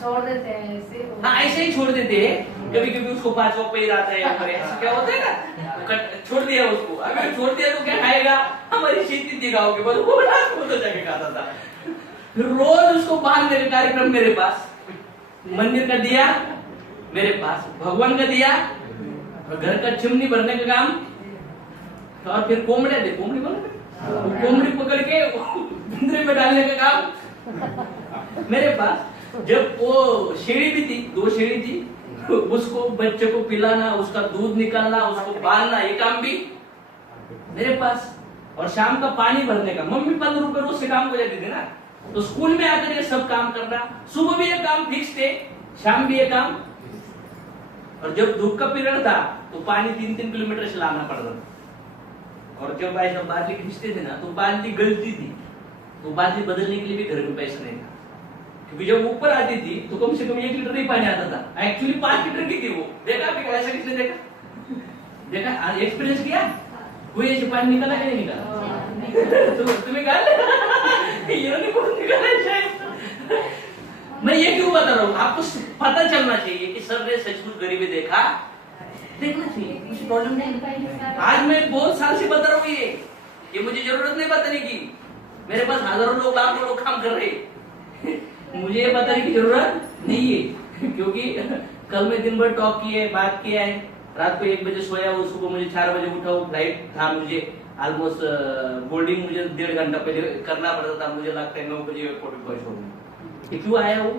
छोड़ देते हैं ऐसे। हाँ ऐसे ही छोड़ देते हैं। कभी कभी उसको 5 पैर आता है, ऐसा क्या होता है ना, छोड़ दिया उसको। अगर छोड़ दिया तो क्या खाएगा? हमारी खेती थी गाँव के पास, वो तो जाके खाता था। फिर रोज उसको बांधने का कार्यक्रम मेरे पास, मंदिर का दिया मेरे पास, भगवान का दिया, और घर का चिमनी भरने का काम, और फिर कोमड़े थे, कोमड़ी पकड़ के पिंजरे में डालने का काम मेरे पास। जब वो शेरी भी थी, 2 शेरी थी, उसको बच्चे को पिलाना, उसका दूध निकालना, उसको बांधना, ये काम भी मेरे पास। और शाम का पानी भरने का, मम्मी 15 रुपए रोज से काम को जाती थी ना, तो स्कूल में आकर ये सब काम करना, सुबह भी ये काम फिक्स थे, शाम भी ये काम। और जब धूप का पीरियड था तो पानी 3-3 किलोमीटर से लाना पड़ता था। और जब ऐसा बाल्टी खींचते थे ना, तो बाल्टी गलती थी, तो बाल्टी बदलने के लिए भी घर में पैसा नहीं था, क्योंकि जब ऊपर आती थी तो कम से कम 1 लीटर ही पानी आता था, एक्चुअली 5 लीटर की थी वो। देखा आपने ऐसा? किसने देखा एक्सपीरियंस किया? कोई ऐसे पानी निकाला कि नहीं निकाला? तो तुम्हें निकाला। मैं ये क्यों बता रहा हूँ, आपको पता चलना चाहिए कि सर ने सचमुच गरीबी देखना चाहिए, कुछ प्रॉब्लम नहीं। आज मैं बहुत साल से बता रहा हूँ, ये मुझे जरूरत नहीं बताने की, मेरे पास हजारों लोग, लाखों लोग काम कर रहे हैं, मुझे ये बताने की जरूरत नहीं है। क्योंकि कल मैं दिन भर टॉक किया है, बात किया है, रात को 1 बजे सोया हूँ, सुबह मुझे 4 बजे उठा हूँ, फ्लाइट था मुझे, ऑलमोस्ट बोर्डिंग मुझे 1.5 घंटा पहले करना पड़ता था, मुझे लगता है 9 बजे एयरपोर्ट पे पहुंचूंगा। ये क्यों आया हूँ?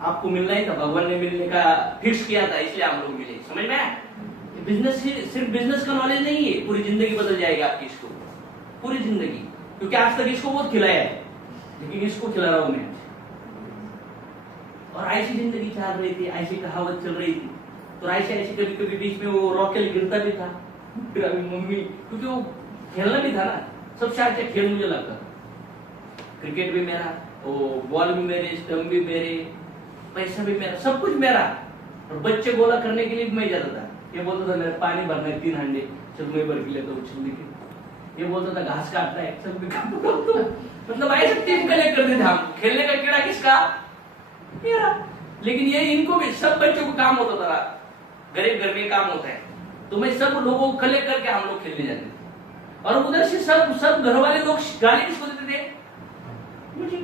आपको मिलना ही था, भगवान ने मिलने का फिक्स किया था, इसलिए हम लोग मिले। समझ में आया? बिजनेस सिर्फ बिजनेस का नॉलेज नहीं है, पूरी जिंदगी बदल जाएगी आपकी, इसको पूरी जिंदगी। क्योंकि आज तक इसको बहुत खिलाया है, लेकिन इसको खिला रहा हूं मैं। और ऐसी जिंदगी चल रही थी, ऐसी कहावत चल रही थी, तो ऐसे ऐसे कभी कभी बीच में वो रॉकेल गिरता भी था। फिर अभी मम्मी, क्योंकि वो खेलना भी था ना, सबसे अच्छा खेल मुझे लगता, क्रिकेट भी मेरा, वो बॉल भी मेरे, स्टंप भी मेरे, पैसा भी मेरा, सब कुछ मेरा। और बच्चे गोला करने के लिए भी मैं जाता था, ये बोलता था मेरे पानी भरना है 3 हंडे, चल मैं भर के लेता हूँ जल्दी के। ये बोलता था घास काटना है, चल मैं काट देता हूँ। मतलब ऐसे टीम कलेक्ट करते थे हम। खेलने का कीड़ा किसका? मेरा। लेकिन ये इनको भी, सब बच्चों को काम होता था, गरीब घर में काम होता है, तो मैं सब लोगों को कलेक्ट करके हम लोग खेलने जाते थे। और उधर से सब घर वाले लोग गाली किसको देते थे? मुझे।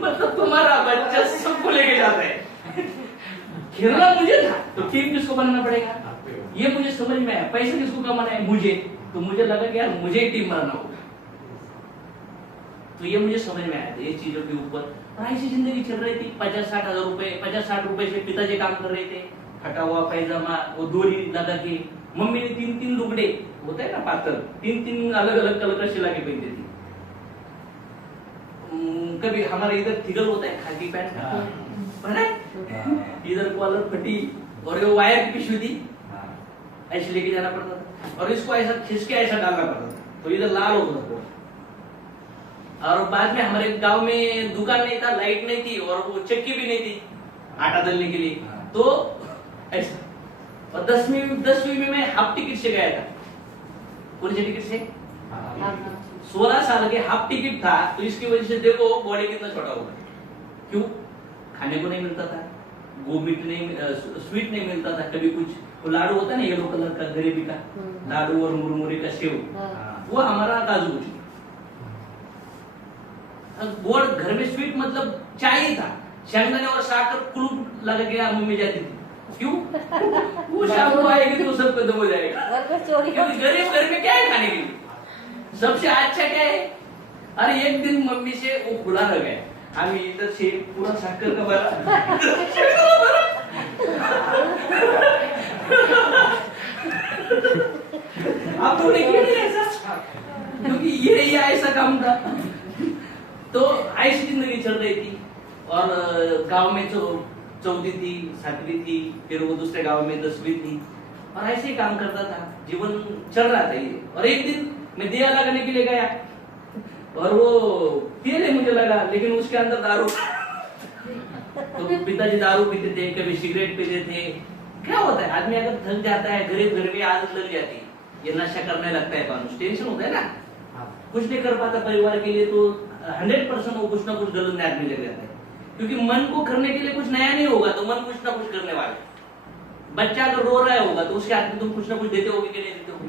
मतलब तुम्हारा बच्चा सबको लेके जाता है। खेलना मुझे था, तो टीम किसको बनाना पड़ेगा? ये मुझे समझ में आया। पैसे किसको कमाना है? मुझे। तो मुझे लगा कि यार मुझे ही टीम बनाना होगा। तो ये मुझे समझ में आया था, ये चीजों के ऊपर। और ऐसी जिंदगी चल रही थी। 50-60 हजार रुपए, 50-60 रुपए से पिताजी काम कर रहे थे। फटा हुआ पैजामा, वो डोरी लगा के। मम्मी ने 3-3 लुगड़े, होता है ना पातल, 3-3 अलग अलग कलर का सिला के पहनती थी। कभी हमारे इधर थिगल होता है खाकी पैंट, पहना है, इधर कॉलर फटी और ये वायर की पिशवी थी, ऐसे लेके जाना पड़ता था। और इसको ऐसा खिसके ऐसा डालना पड़ता था, तो इधर लाल होता था। और बाद में हमारे गांव में दुकान नहीं था, लाइट नहीं थी, और वो चक्की भी नहीं थी आटा दलने के लिए, तो ऐसा। और 10वीं में मैं हाफ टिकट से गया था। कौन से टिकट से? 16 साल के हाफ टिकट था, तो इसकी वजह से देखो बॉडी कितना छोटा होगा। क्यों? खाने को नहीं मिलता था, गोमीट नहीं, स्वीट नहीं मिलता था। कभी कुछ वो लाडू होता है ना येलो कलर का, गरीबी का लाडू और मुरमुरे का सेव, वो हमारा काजू कुछ। गोड़ घर में स्वीट मतलब चाय ही था, शेंगदाने और साकर कुलूप लगा के मम्मी जाती थी। क्यों? वो शाम को आएगी तो सब खत्म हो जाएगा, क्योंकि गरीब घर में क्या है खाने के लिए? सबसे अच्छा क्या है? अरे एक दिन मम्मी से वो खुला रह गया, हम इधर से पूरा शक्कर का भरा आप तो नहीं ऐसा, क्योंकि ये ऐसा काम था। तो ऐसी जिंदगी चल रही थी। और गांव में चौथी थी, 7वीं थी, फिर वो दूसरे गांव में 10वीं थी, और ऐसे ही काम करता था, जीवन चल रहा था ये। और एक दिन मैं दिया लगाने के लिए गया, और वो तेल मुझे लगा, लेकिन उसके अंदर दारू। तो पिताजी दारू पीते थे, कभी सिगरेट पीते थे। क्या होता है, आदमी अगर थक जाता है, गरीब घर में आदत लग जाती है, ये नशा करने लगता है, मानुष टेंशन होता है ना, कुछ नहीं कर पाता परिवार के लिए, तो 100% वो कुछ ना कुछ गलत में आदमी लग जाता है। क्योंकि मन को करने के लिए कुछ नया नहीं होगा, तो मन कुछ ना कुछ करने वाला है। बच्चा अगर रो रहा होगा, तो उसके हाथ में तुम कुछ ना कुछ देते होगे कि नहीं देते होगे?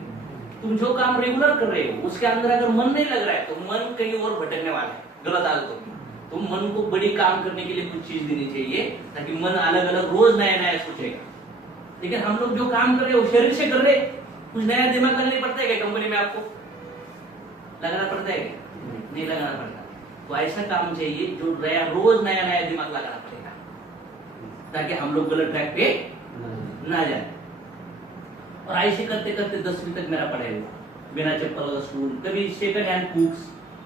तुम जो काम रेगुलर कर रहे हो, उसके अंदर अगर मन नहीं लग रहा है, तो मन कहीं और भटकने वाला है, गलत आदतों में। तो मन को बड़ी काम करने के लिए कुछ चीज देनी चाहिए, ताकि मन अलग अलग रोज नया नया सोचेगा। लेकिन हम लोग जो काम कर रहे हैं वो शरीर से कर रहे हैं, कुछ नया दिमाग लगाना पड़ता है क्या कंपनी में? आपको लगाना पड़ता है क्या? नहीं लगाना पड़ता। तो ऐसा काम चाहिए जो रोज नया नया दिमाग लगाना पड़ेगा, ताकि हम लोग गलत ट्रैक पे ना जाए। और ऐसे करते करते 10वीं तक मेरा पढ़ाई हुआ, बिना चप्पल का स्कूल। कभी second hand books,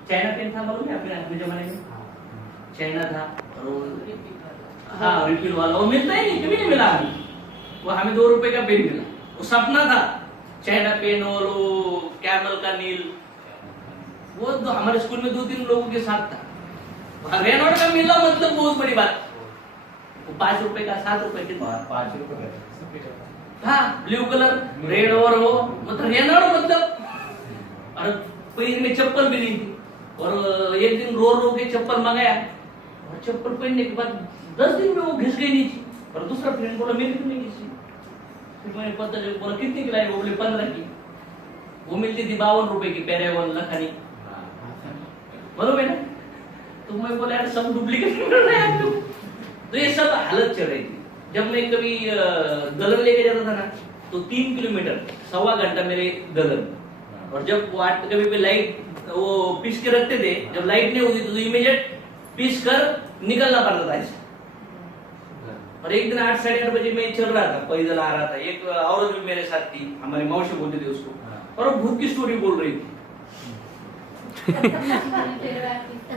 China pen था, मालूम है अपने जमाने में? चाइना था, और हाँ रिफिल वाला, वो मिलता ही नहीं, कभी नहीं मिला हमें। वो हमें 2 रुपए का पेन मिला, वो सपना था चाइना पेन, और वो कैमल का नील। वो तो हमारे स्कूल में 2-3 लोगों के साथ था। रेनॉल्ड का मिला मतलब बहुत बड़ी बात। वो 5 रुपए का, 7 रुपए के, 5 रुपए हाँ ब्लू कलर रेड, और वो मतलब रेनॉल्ड मतलब। और पैर में चप्पल भी नहीं थी, और एक दिन रो रो के चप्पल मंगाया, और चप्पल पहनने के बाद 10 दिन में वो घिस गई नीचे। और दूसरा फ्रेंड बोला मेरी क्यों नहीं घिसी? फिर मैंने पता चला, बोला कितने की लाई? वो बोले 15 की। वो मिलती थी 52 रुपए की, पेरेवन लखनी, बोलो मैंने। तो मैं बोला यार सब डुप्लीकेट मिल रहे हैं आप लोग। तो ये सब हालत चल रही थी। जब मैं कभी गलन लेके जाता था ना, तो 3 किलोमीटर 1.25 घंटा मेरे गलन। और जब वो कभी भी लाइट वो पीस के रखते थे, जब लाइट नहीं होती तो इमीडिएट पीस कर निकलना पड़ता था ऐसे। और एक दिन 8-8:30 बजे मैं चल रहा था, पैदल आ रहा था, एक औरत भी मेरे साथ थी, हमारी मौसी बोलते थे उसको, और वो भूत की स्टोरी बोल रही थी।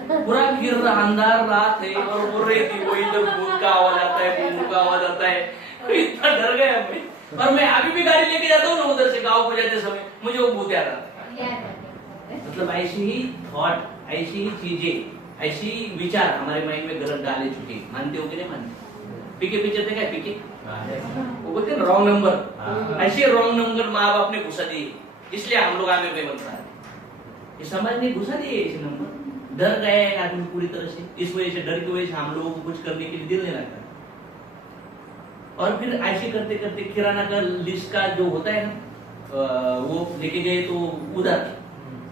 पूरा गिर रहा, अंधार रात है, और बोल रही थी वो इधर भूत का आवाज आता है, भूत का आवाज आता है। तो इतना डर गया मैं। और मैं अभी भी गाड़ी लेके जाता हूँ ना उधर से गाँव को जाते समय, मुझे वो भूत याद आता है। मतलब ऐसी ही थॉट, ऐसी ही चीजें, ऐसी विचार हमारे माइंड में गलत डाले चुके। मानते हो कि नहीं मानते? पीके पिक्चर देखा है? पीके वो बोलते हैं रॉन्ग नंबर, ऐसे रॉन्ग नंबर माँ बाप ने घुसा दिए, इसलिए हम लोग आमिर नहीं बन रहा है। ये समाज ने घुसा दिए ऐसे नंबर, डर गए हैं आदमी पूरी तरह से, इस वजह से डर की वजह से हम लोगों को कुछ करने के लिए दिल नहीं लगता। और फिर ऐसे करते करते किराना का लिस्ट का जो होता है ना, वो लेके गए तो उधार,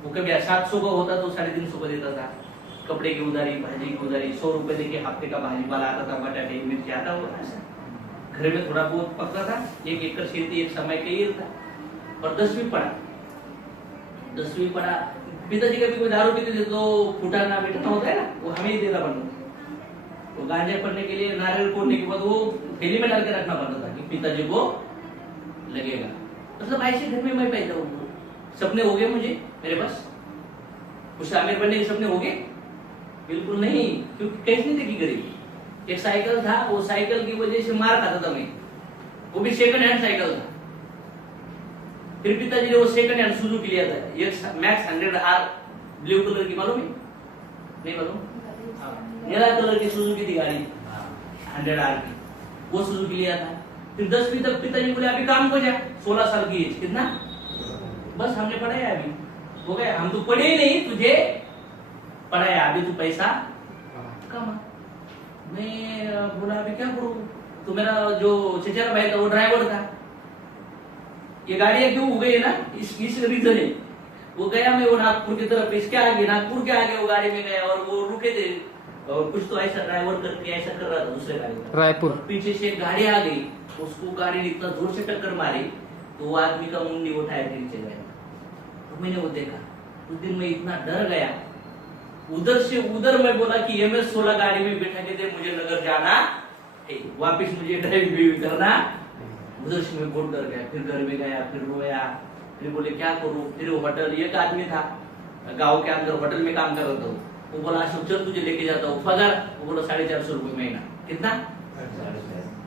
वो कभी 700 का होता तो 350 का देता था, कपड़े की उधारी, भाजी की उधारी, 100 रुपए देके हफ्ते का भाजी वाला आता था, बटाटे मिर्ची आता हुआ ऐसा, घर में थोड़ा बहुत पकता था, 1 एकड़ खेती एक समय का ये था। और 10वीं पढ़ा, पिताजी कभी कोई दारू पीते थे तो फुटाना बेटना होता है ना, वो हमें ही देना पड़ता, वो गांजा पड़ने के लिए नारियल फोड़ने के बाद वो थैली में डाल के रखना पड़ता था कि पिताजी को लगेगा। मतलब ऐसे घर में मैं पैदा हूँ। सपने हो गए मुझे, मेरे पास कुछ आमिर बनने के सपने हो गए? बिल्कुल नहीं, क्योंकि कैसे नहीं देखी गरीबी। एक साइकिल था, वो साइकिल की वजह से मार खाता था मैं, वो भी सेकंड हैंड साइकिल था। फिर पिताजी ने वो सेकंड हैंड सुजुकी लिया था, एक मैक्स 100R ब्लू कलर की, मालूम है? नहीं मालूम? नीला कलर की सुजुकी थी गाड़ी, 100R की, वो सुजुकी लिया था। फिर 10वीं तक पिताजी बोले अभी काम को जा, 16 साल की एज, कितना? बस हमने पढ़ाया, अभी हो गया, हम तो पढ़े ही नहीं, तुझे पढ़ाया, अभी तू पैसा कमा। मैं बोला अभी क्या करूं? तो मेरा जो चचेरा भाई था वो ड्राइवर था, ये गाड़ियां क्यों हो गई है ना, इस रीजन है। वो गया, मैं वो नागपुर की तरफ, इसके आगे, नागपुर के आगे वो गाड़ी में गया और वो रुके थे, और कुछ तो ऐसा ड्राइवर करके ऐसा कर रहा था दूसरे गाड़ी में, रायपुर, पीछे से एक गाड़ी आ गई, उसको गाड़ी ने इतना जोर से टक्कर मारी तो वो आदमी का मुंडी उठाया फिर नीचे गया। तो मैंने वो देखा, उस दिन मैं इतना डर गया, उधर से उधर मैं बोला कि MS-16 गाड़ी में बैठा के दे, मुझे नगर जाना है, वापिस मुझे ड्राइविंग भी करना। उधर से मैं बहुत डर गया, फिर घर में गया, फिर रोया, फिर बोले क्या करूं। फिर वो होटल, एक आदमी था गांव के अंदर होटल में काम कर रहा था, वो बोला अशोक चल तुझे लेके जाता हूँ, पगार, वो बोला 450 रुपए महीना, कितना?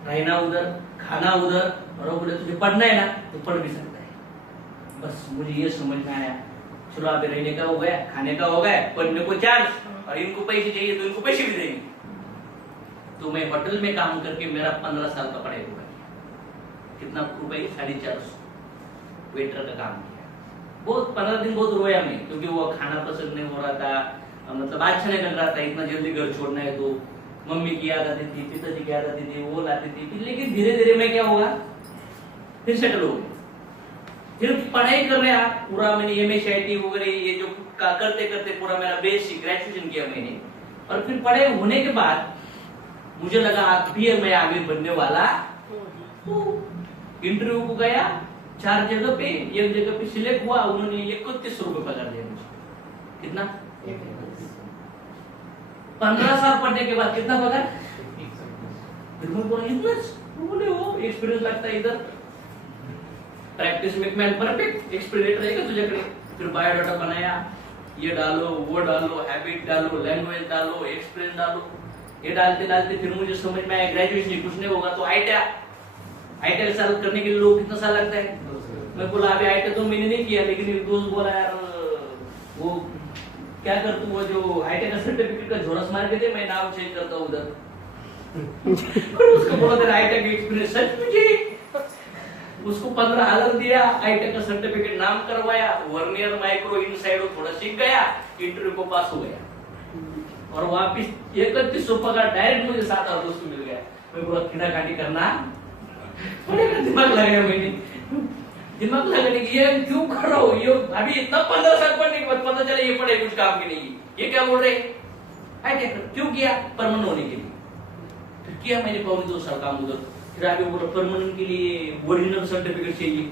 रहना उधर, खाना उधर, और वो बोले तुझे पढ़ना है ना तो पढ़ भी सकता है। बस मुझे ये समझ में आया, चलो अभी रहने का हो गया, खाने का हो गया, पढ़ने को चार्ज, और इनको पैसे चाहिए तो इनको पैसे भी देंगे। तो मैं होटल में काम करके मेरा 15 साल का पढ़ाई हुआ, कितना रुपए? 450 वेटर का काम किया। बहुत 15 दिन बहुत रोया मैं, क्योंकि वो खाना पसंद नहीं हो रहा था, मतलब अच्छा नहीं लग रहा था, इतना जल्दी घर छोड़ना है। तो मम्मी की याद आती थी, पिताजी की याद आती थी, वो लाती थी। लेकिन धीरे धीरे मैं क्या होगा, फिर सेटल हो गया, फिर पढ़ाई कर रहा पूरा। मैंने MSIT वगैरह ये जो करते करते पूरा मेरा बेसिक ग्रेजुएशन किया मैंने, और फिर पढ़ाई होने के बाद मुझे लगा अभी मैं आमिर बनने वाला। इंटरव्यू को गया, 4 जगह पे, एक जगह पे सिलेक्ट हुआ, उन्होंने 31 रुपए पगार दिया मुझे। कितना? 15 साल पढ़ने के बाद कितना पगार? फिर मैं बोला इतना, बोले वो एक्सपीरियंस लगता है इधर, practice make man perfect, experience रहेगा तुझे। फिर बायोडाटा बनाया, ये डालो, वो डालो, हैबिट डालो, लैंग्वेज डालो, एक्सपीरियंस डालो, ये डालते डालते फिर मुझे समझ में आया ग्रेजुएशन कुछ नहीं होगा तो ITI साल करने के लिए लोग कितना साल लगता है? मैं बोला अभी ITI तो मैंने नहीं किया, लेकिन एक दोस्त बोला यार वो क्या कर तू, वो जो ITI का सर्टिफिकेट का झोरस मार के दे, मैं नाम चेंज करता हूँ उधर। और उसको बोला तेरा ITI का एक्सपीरियंस सच मुझे, उसको 15,000 दिया, ITI का सर्टिफिकेट नाम करवाया, वर्नियर माइक्रो इनसाइड वो थोड़ा सीख गया, इंटरव्यू को पास हो गया, और वापिस 3100 पगार डायरेक्ट मुझे 7 दोस्त मिल गया। मैं बोला खिड़ा खाटी करना पड़ेगा, दिमाग लगाया मैंने, दिमाग लगाने की ये क्यों कर रहा हूँ, ये अभी इतना 15 साल पढ़ने के बाद पता चला ये पढ़ाई कुछ काम की नहीं, ये क्या बोल रहे हैं, क्यों किया? परमानेंट होने के लिए। फिर किया मैंने 2 साल काम उधर, फिर आगे बोला परमानेंट के लिए ओरिजिनल सर्टिफिकेट चाहिए।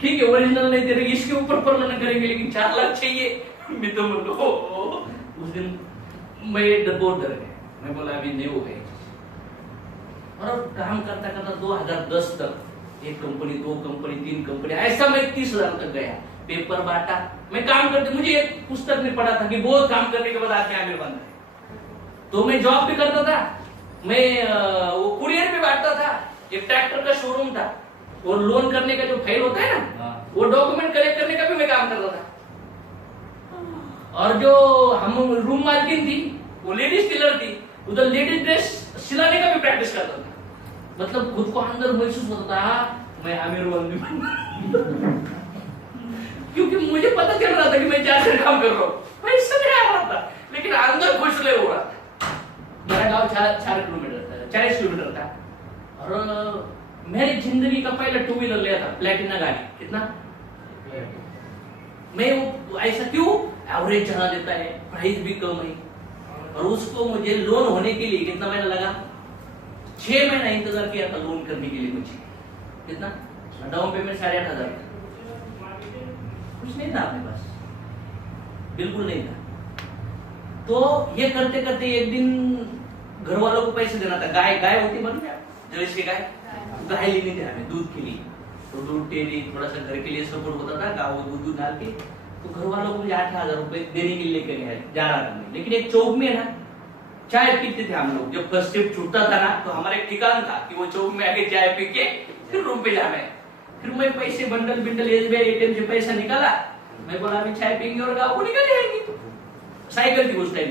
ठीक है ओरिजिनल नहीं दे रहे, इसके ऊपर परमानेंट करेंगे, लेकिन 4 लाख चाहिए। मैं तो उस दिन मैं बहुत डर गया, मैं बोला अभी नहीं हो गए। और काम करता करता 2010 तक 1 कंपनी, 2 कंपनी, 3 कंपनी, ऐसा मैं 30,000 तक गया। पेपर बांटा, मैं काम करते, मुझे एक पुस्तक में पढ़ा था कि बहुत काम करने के बाद आदमी आमिर बनता है, तो मैं जॉब भी करता था, मैं वो कुरियर भी बांटता था, एक ट्रैक्टर का शोरूम था, और लोन करने का जो फाइल होता है ना, वो डॉक्यूमेंट कलेक्ट करने का भी मैं काम करता था। और जो हम रूम मालकिन थी, वो लेडीज टेलर थी, उधर लेडीज ड्रेस सिलाने का भी प्रैक्टिस करता था। मतलब खुद को अंदर महसूस होता था मैं आमिर बंदी क्योंकि मुझे पता चल रहा था कि मैं क्या काम कर रहा हूँ, पैसा नहीं आ रहा था लेकिन अंदर खुश ले हो रहा था। मेरा गांव 4 किलोमीटर था, 40 किलोमीटर था और मेरी जिंदगी का पहला 2 व्हीलर लिया था, प्लेटिना गाड़ी। कितना मैं वो ऐसा क्यों, एवरेज चला देता है, प्राइस भी कम है और उसको मुझे लोन होने के लिए कितना महीना लगा, 6 महीना इंतजार किया था लोन करने के लिए मुझे। कितना डाउन पेमेंट 8,500 कुछ नहीं था अपने पास, बिल्कुल नहीं था। तो ये करते करते एक दिन घर वालों को पैसे देना था, गाय होती बन गया जैसे गाय लेनी थी हमें दूध के लिए, तो दूध डेयरी थोड़ा सा घर के लिए सपोर्ट होता था, गाँव दूध डाल के, तो घर वालों को मुझे 8,000 रुपए देने के लिए लेकर गया जा रहा था मैं। लेकिन एक चौक में ना चाय पीते थे हम लोग, जब फर्स्ट शिफ्ट छूटता था ना तो हमारा एक ठिकाना था कि वो चौक में आके चाय पी के फिर रूम पे जाना है। फिर मैं पैसे बंडल एसबीआई एटीएम से पैसा निकाला, मैं बोला अभी चाय पीएंगे और गाँव को निकल जाएंगे। साइकिल थी उस टाइम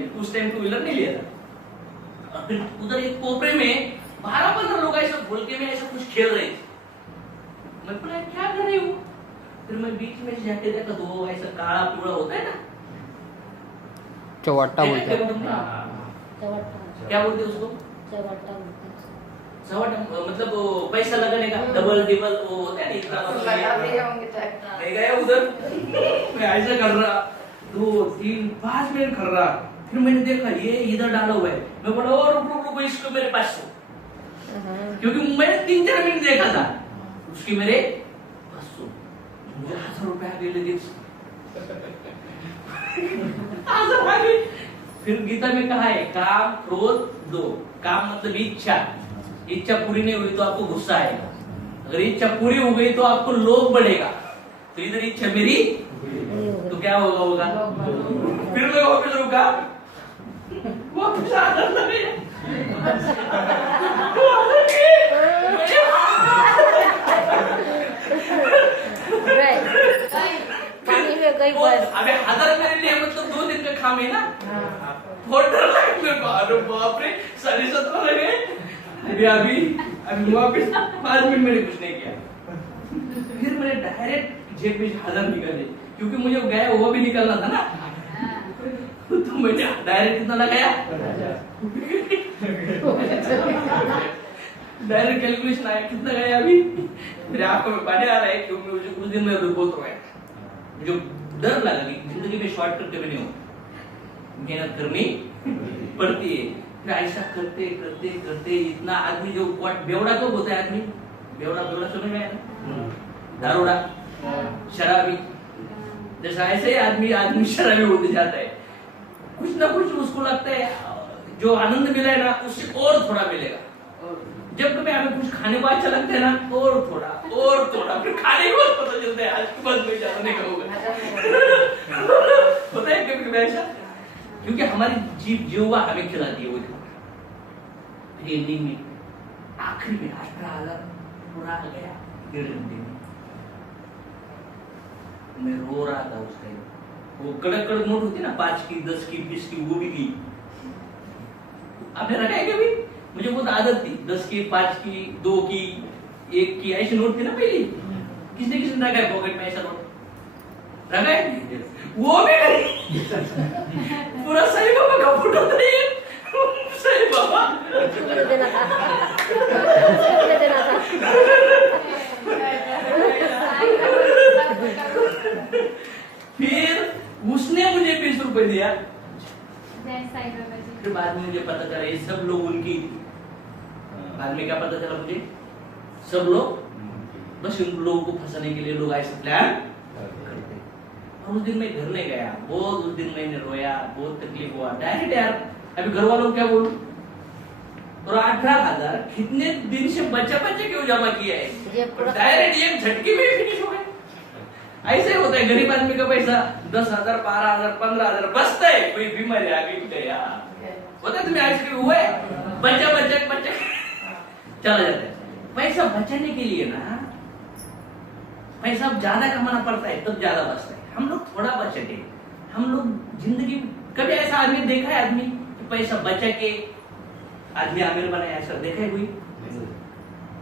2 व्हीलर नहीं लिया था। और फिर उधर एक कोपरे में 12-15 लोग ऐसा बोल के में ऐसा कुछ खेल रहे थे, मैं बोला क्या कर रहे हो। फिर मैं बीच में जाके देखा तो वो ऐसा काला पीला होता है ना, चौवट्टा बोलते हैं। क्या बोलते हैं उसको, सवाट, मतलब वो पैसा लगाने का डबल टिबल वो होता है ना, मैं गया उधर मैं ऐसा कर रहा 2, 3, 5 मिनट कर रहा। फिर मैंने देखा ये इधर डाला हुआ है, मैं बोला और रुको इसको मेरे पास क्योंकि मैंने 3-4 मिनट देखा था उसकी मेरे पास मुझे 1,000 रुपए आ गए लगे। फिर गीता में कहा है काम क्रोध दो, काम मतलब इच्छा पूरी नहीं हुई तो आपको गुस्सा आएगा, अगर इच्छा पूरी हो गई तो आपको लोभ बढ़ेगा। तो इधर इच्छा मेरी तो क्या होगा फिर मैं वापस रुका, वापस आदत लगे अबे 1,000 मेरे लिए मतलब 2 दिन का काम है ना, बहुत डर लगा मेरे को। अरे बाप रे 17.5 लगे। अभी वापस 5 मिनट मैंने कुछ नहीं किया, फिर मैंने डायरेक्ट जेब में 1,000 निकाले क्योंकि मुझे गया वो भी निकलना था ना, तो मैंने डायरेक्ट कितना लगाया, डायरेक्ट कैलकुलेशन आया कितना गया। अभी मेरे आंखों में पानी आ रहा है क्योंकि मुझे कुछ दिन में बहुत रोया, मुझे डर लगा कि जिंदगी में शॉर्टकट कभी नहीं होता, मेहनत करनी पड़ती है। फिर ऐसा करते करते करते इतना आदमी जो बेवड़ा क्यों होता है, आदमी बेवड़ा समझ में आया ना, दारूड़ा शराबी, जैसा ऐसे ही आदमी शराबी होते जाता है। कुछ ना कुछ उसको लगता है जो आनंद मिला है ना उससे और थोड़ा मिलेगा, जब कभी हमें कुछ खाने को अच्छा लगता है ना और थोड़ा फिर खाने को पता चलता है आज के बाद में ज्यादा नहीं खाऊंगा। होता है कभी ऐसा, क्योंकि हमारी जीवा हमें खिलाती है वो एंडिंग में आखिरी में 18,000 पूरा आ गया 1.5 घंटे में। मैं रो रहा था उस टाइम, वो कड़क नोट होती ना 5 की 10 की 20 की वो भी थी। आपने रखा है कभी? मुझे बहुत आदत थी 10 की 5 की 2 की 1 की ऐसे नोट थे ना पहले, किसने रखा है पॉकेट में ऐसा नोट रखा है? वो भी नहीं पूरा सही बाबा का फोटो नहीं है, सही बाबा देना था फिर उसने मुझे 20 रुपए दिया। जय साईं बाबा जी। फिर बाद में मुझे पता चला ये सब लोग उनकी, बाद में क्या पता चला मुझे, सब लोग बस उन लोगों को फंसाने के लिए लोग ऐसा प्लान करते। और उस दिन मैं घर नहीं गया, बहुत उस दिन मैंने रोया, बहुत तकलीफ हुआ। डायरेक्ट यार अभी घर वालों को क्या बोलूं, और 18,000 कितने दिन से बच्चा क्यों जमा किया है, डायरेक्ट एक झटके में फिनिश हो गए। ऐसे होता है गरीब आदमी का पैसा 10,000 12,000 15,000 बचता है, कोई बीमारी आ गई तो यार होता है, तुम्हें आइसक्रीम हुआ है बच्चा चला जाता है। पैसा बचाने के लिए ना पैसा ज्यादा कमाना पड़ता है तब ज्यादा बचता है। हम लोग थोड़ा बचते, हम लोग जिंदगी कभी ऐसा आदमी देखा है आदमी पैसा बचा के आदमी आमिर बनाया, सर देखा है कोई?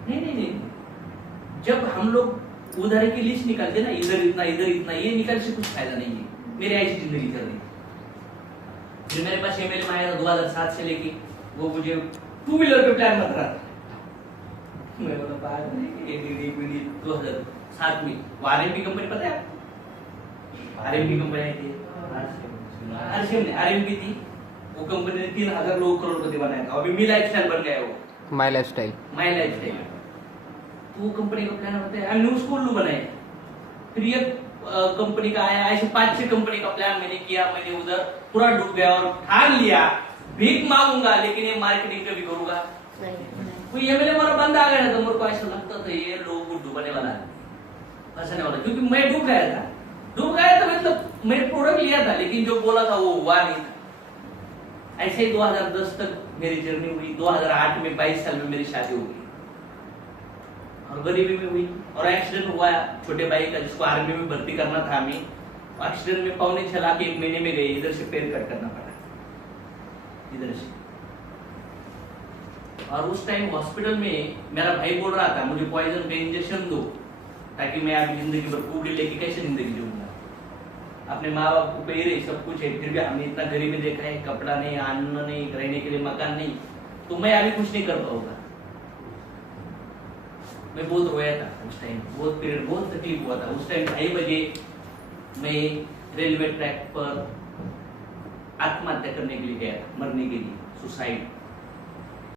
नहीं। जब हम लोग उधार की लिस्ट निकालते ना, इधर इतना ये निकाल से कुछ फायदा नहीं है। मेरी ऐसी जिंदगी चल रही। जो मेरे पास एमएलए में आया था 2007 से लेके, वो मुझे 2 व्हीलर पे प्लान बता रहा था। मैं बोला बात नहीं, 2007 में वो आरएमपी कंपनी, पता है आरएमपी कंपनी आई थी, आरएमपी थी वो कंपनी ने 3000 लोग करोड़पति बनाया था। अभी मी लाइफस्टाइल बन गया वो, माई लाइफस्टाइल। तो वो कंपनी का प्लान बताया, हमने उसको उल्लू बनाया। फिर ये कंपनी का आया, ऐसे 5-6 कंपनी का प्लान मैंने किया। मैंने उधर पूरा डूब गया और ठान लिया भीख मांगूंगा, लेकिन ये मार्केटिंग का भी करूंगा। कोई ये मेरे हमारा बंदा आ गया ना, तो मेरे को ऐसा लगता था ये लोग को डूबने वाला है, फंसने वाला, क्योंकि मैं डूब गया था मतलब मैं प्रोडक्ट लिया था, लेकिन जो बोला था वो हुआ नहीं था। ऐसे ही 2010 तक मेरी जर्नी हुई। 2008 में 22 साल में मेरी शादी हो गई और गरीबी में हुई। और एक्सीडेंट हुआ छोटे भाई का, जिसको आर्मी में भर्ती करना था हमें। एक्सीडेंट में 6.25 लाख 1 महीने में गए। इधर से पैर कट करना पड़ा, इधर से। और उस टाइम हॉस्पिटल में मेरा भाई बोल रहा था मुझे पॉइजन का इंजेक्शन दो, ताकि मैं अभी जिंदगी भर कुबड़ी लेके कैसे जिंदगी जीऊंगा। अपने माँ बाप को पे रहे सब कुछ है, फिर भी हमने इतना गरीबी देखा है, कपड़ा नहीं, अन्न नहीं, रहने के लिए मकान नहीं, तो मैं अभी कुछ नहीं कर पाऊंगा। मैं बहुत रोया था उस टाइम, बहुत पीरियड, बहुत तकलीफ हुआ था उस टाइम। 2:30 बजे मैं रेलवे ट्रैक पर आत्महत्या करने के लिए गया था, मरने के लिए, सुसाइड।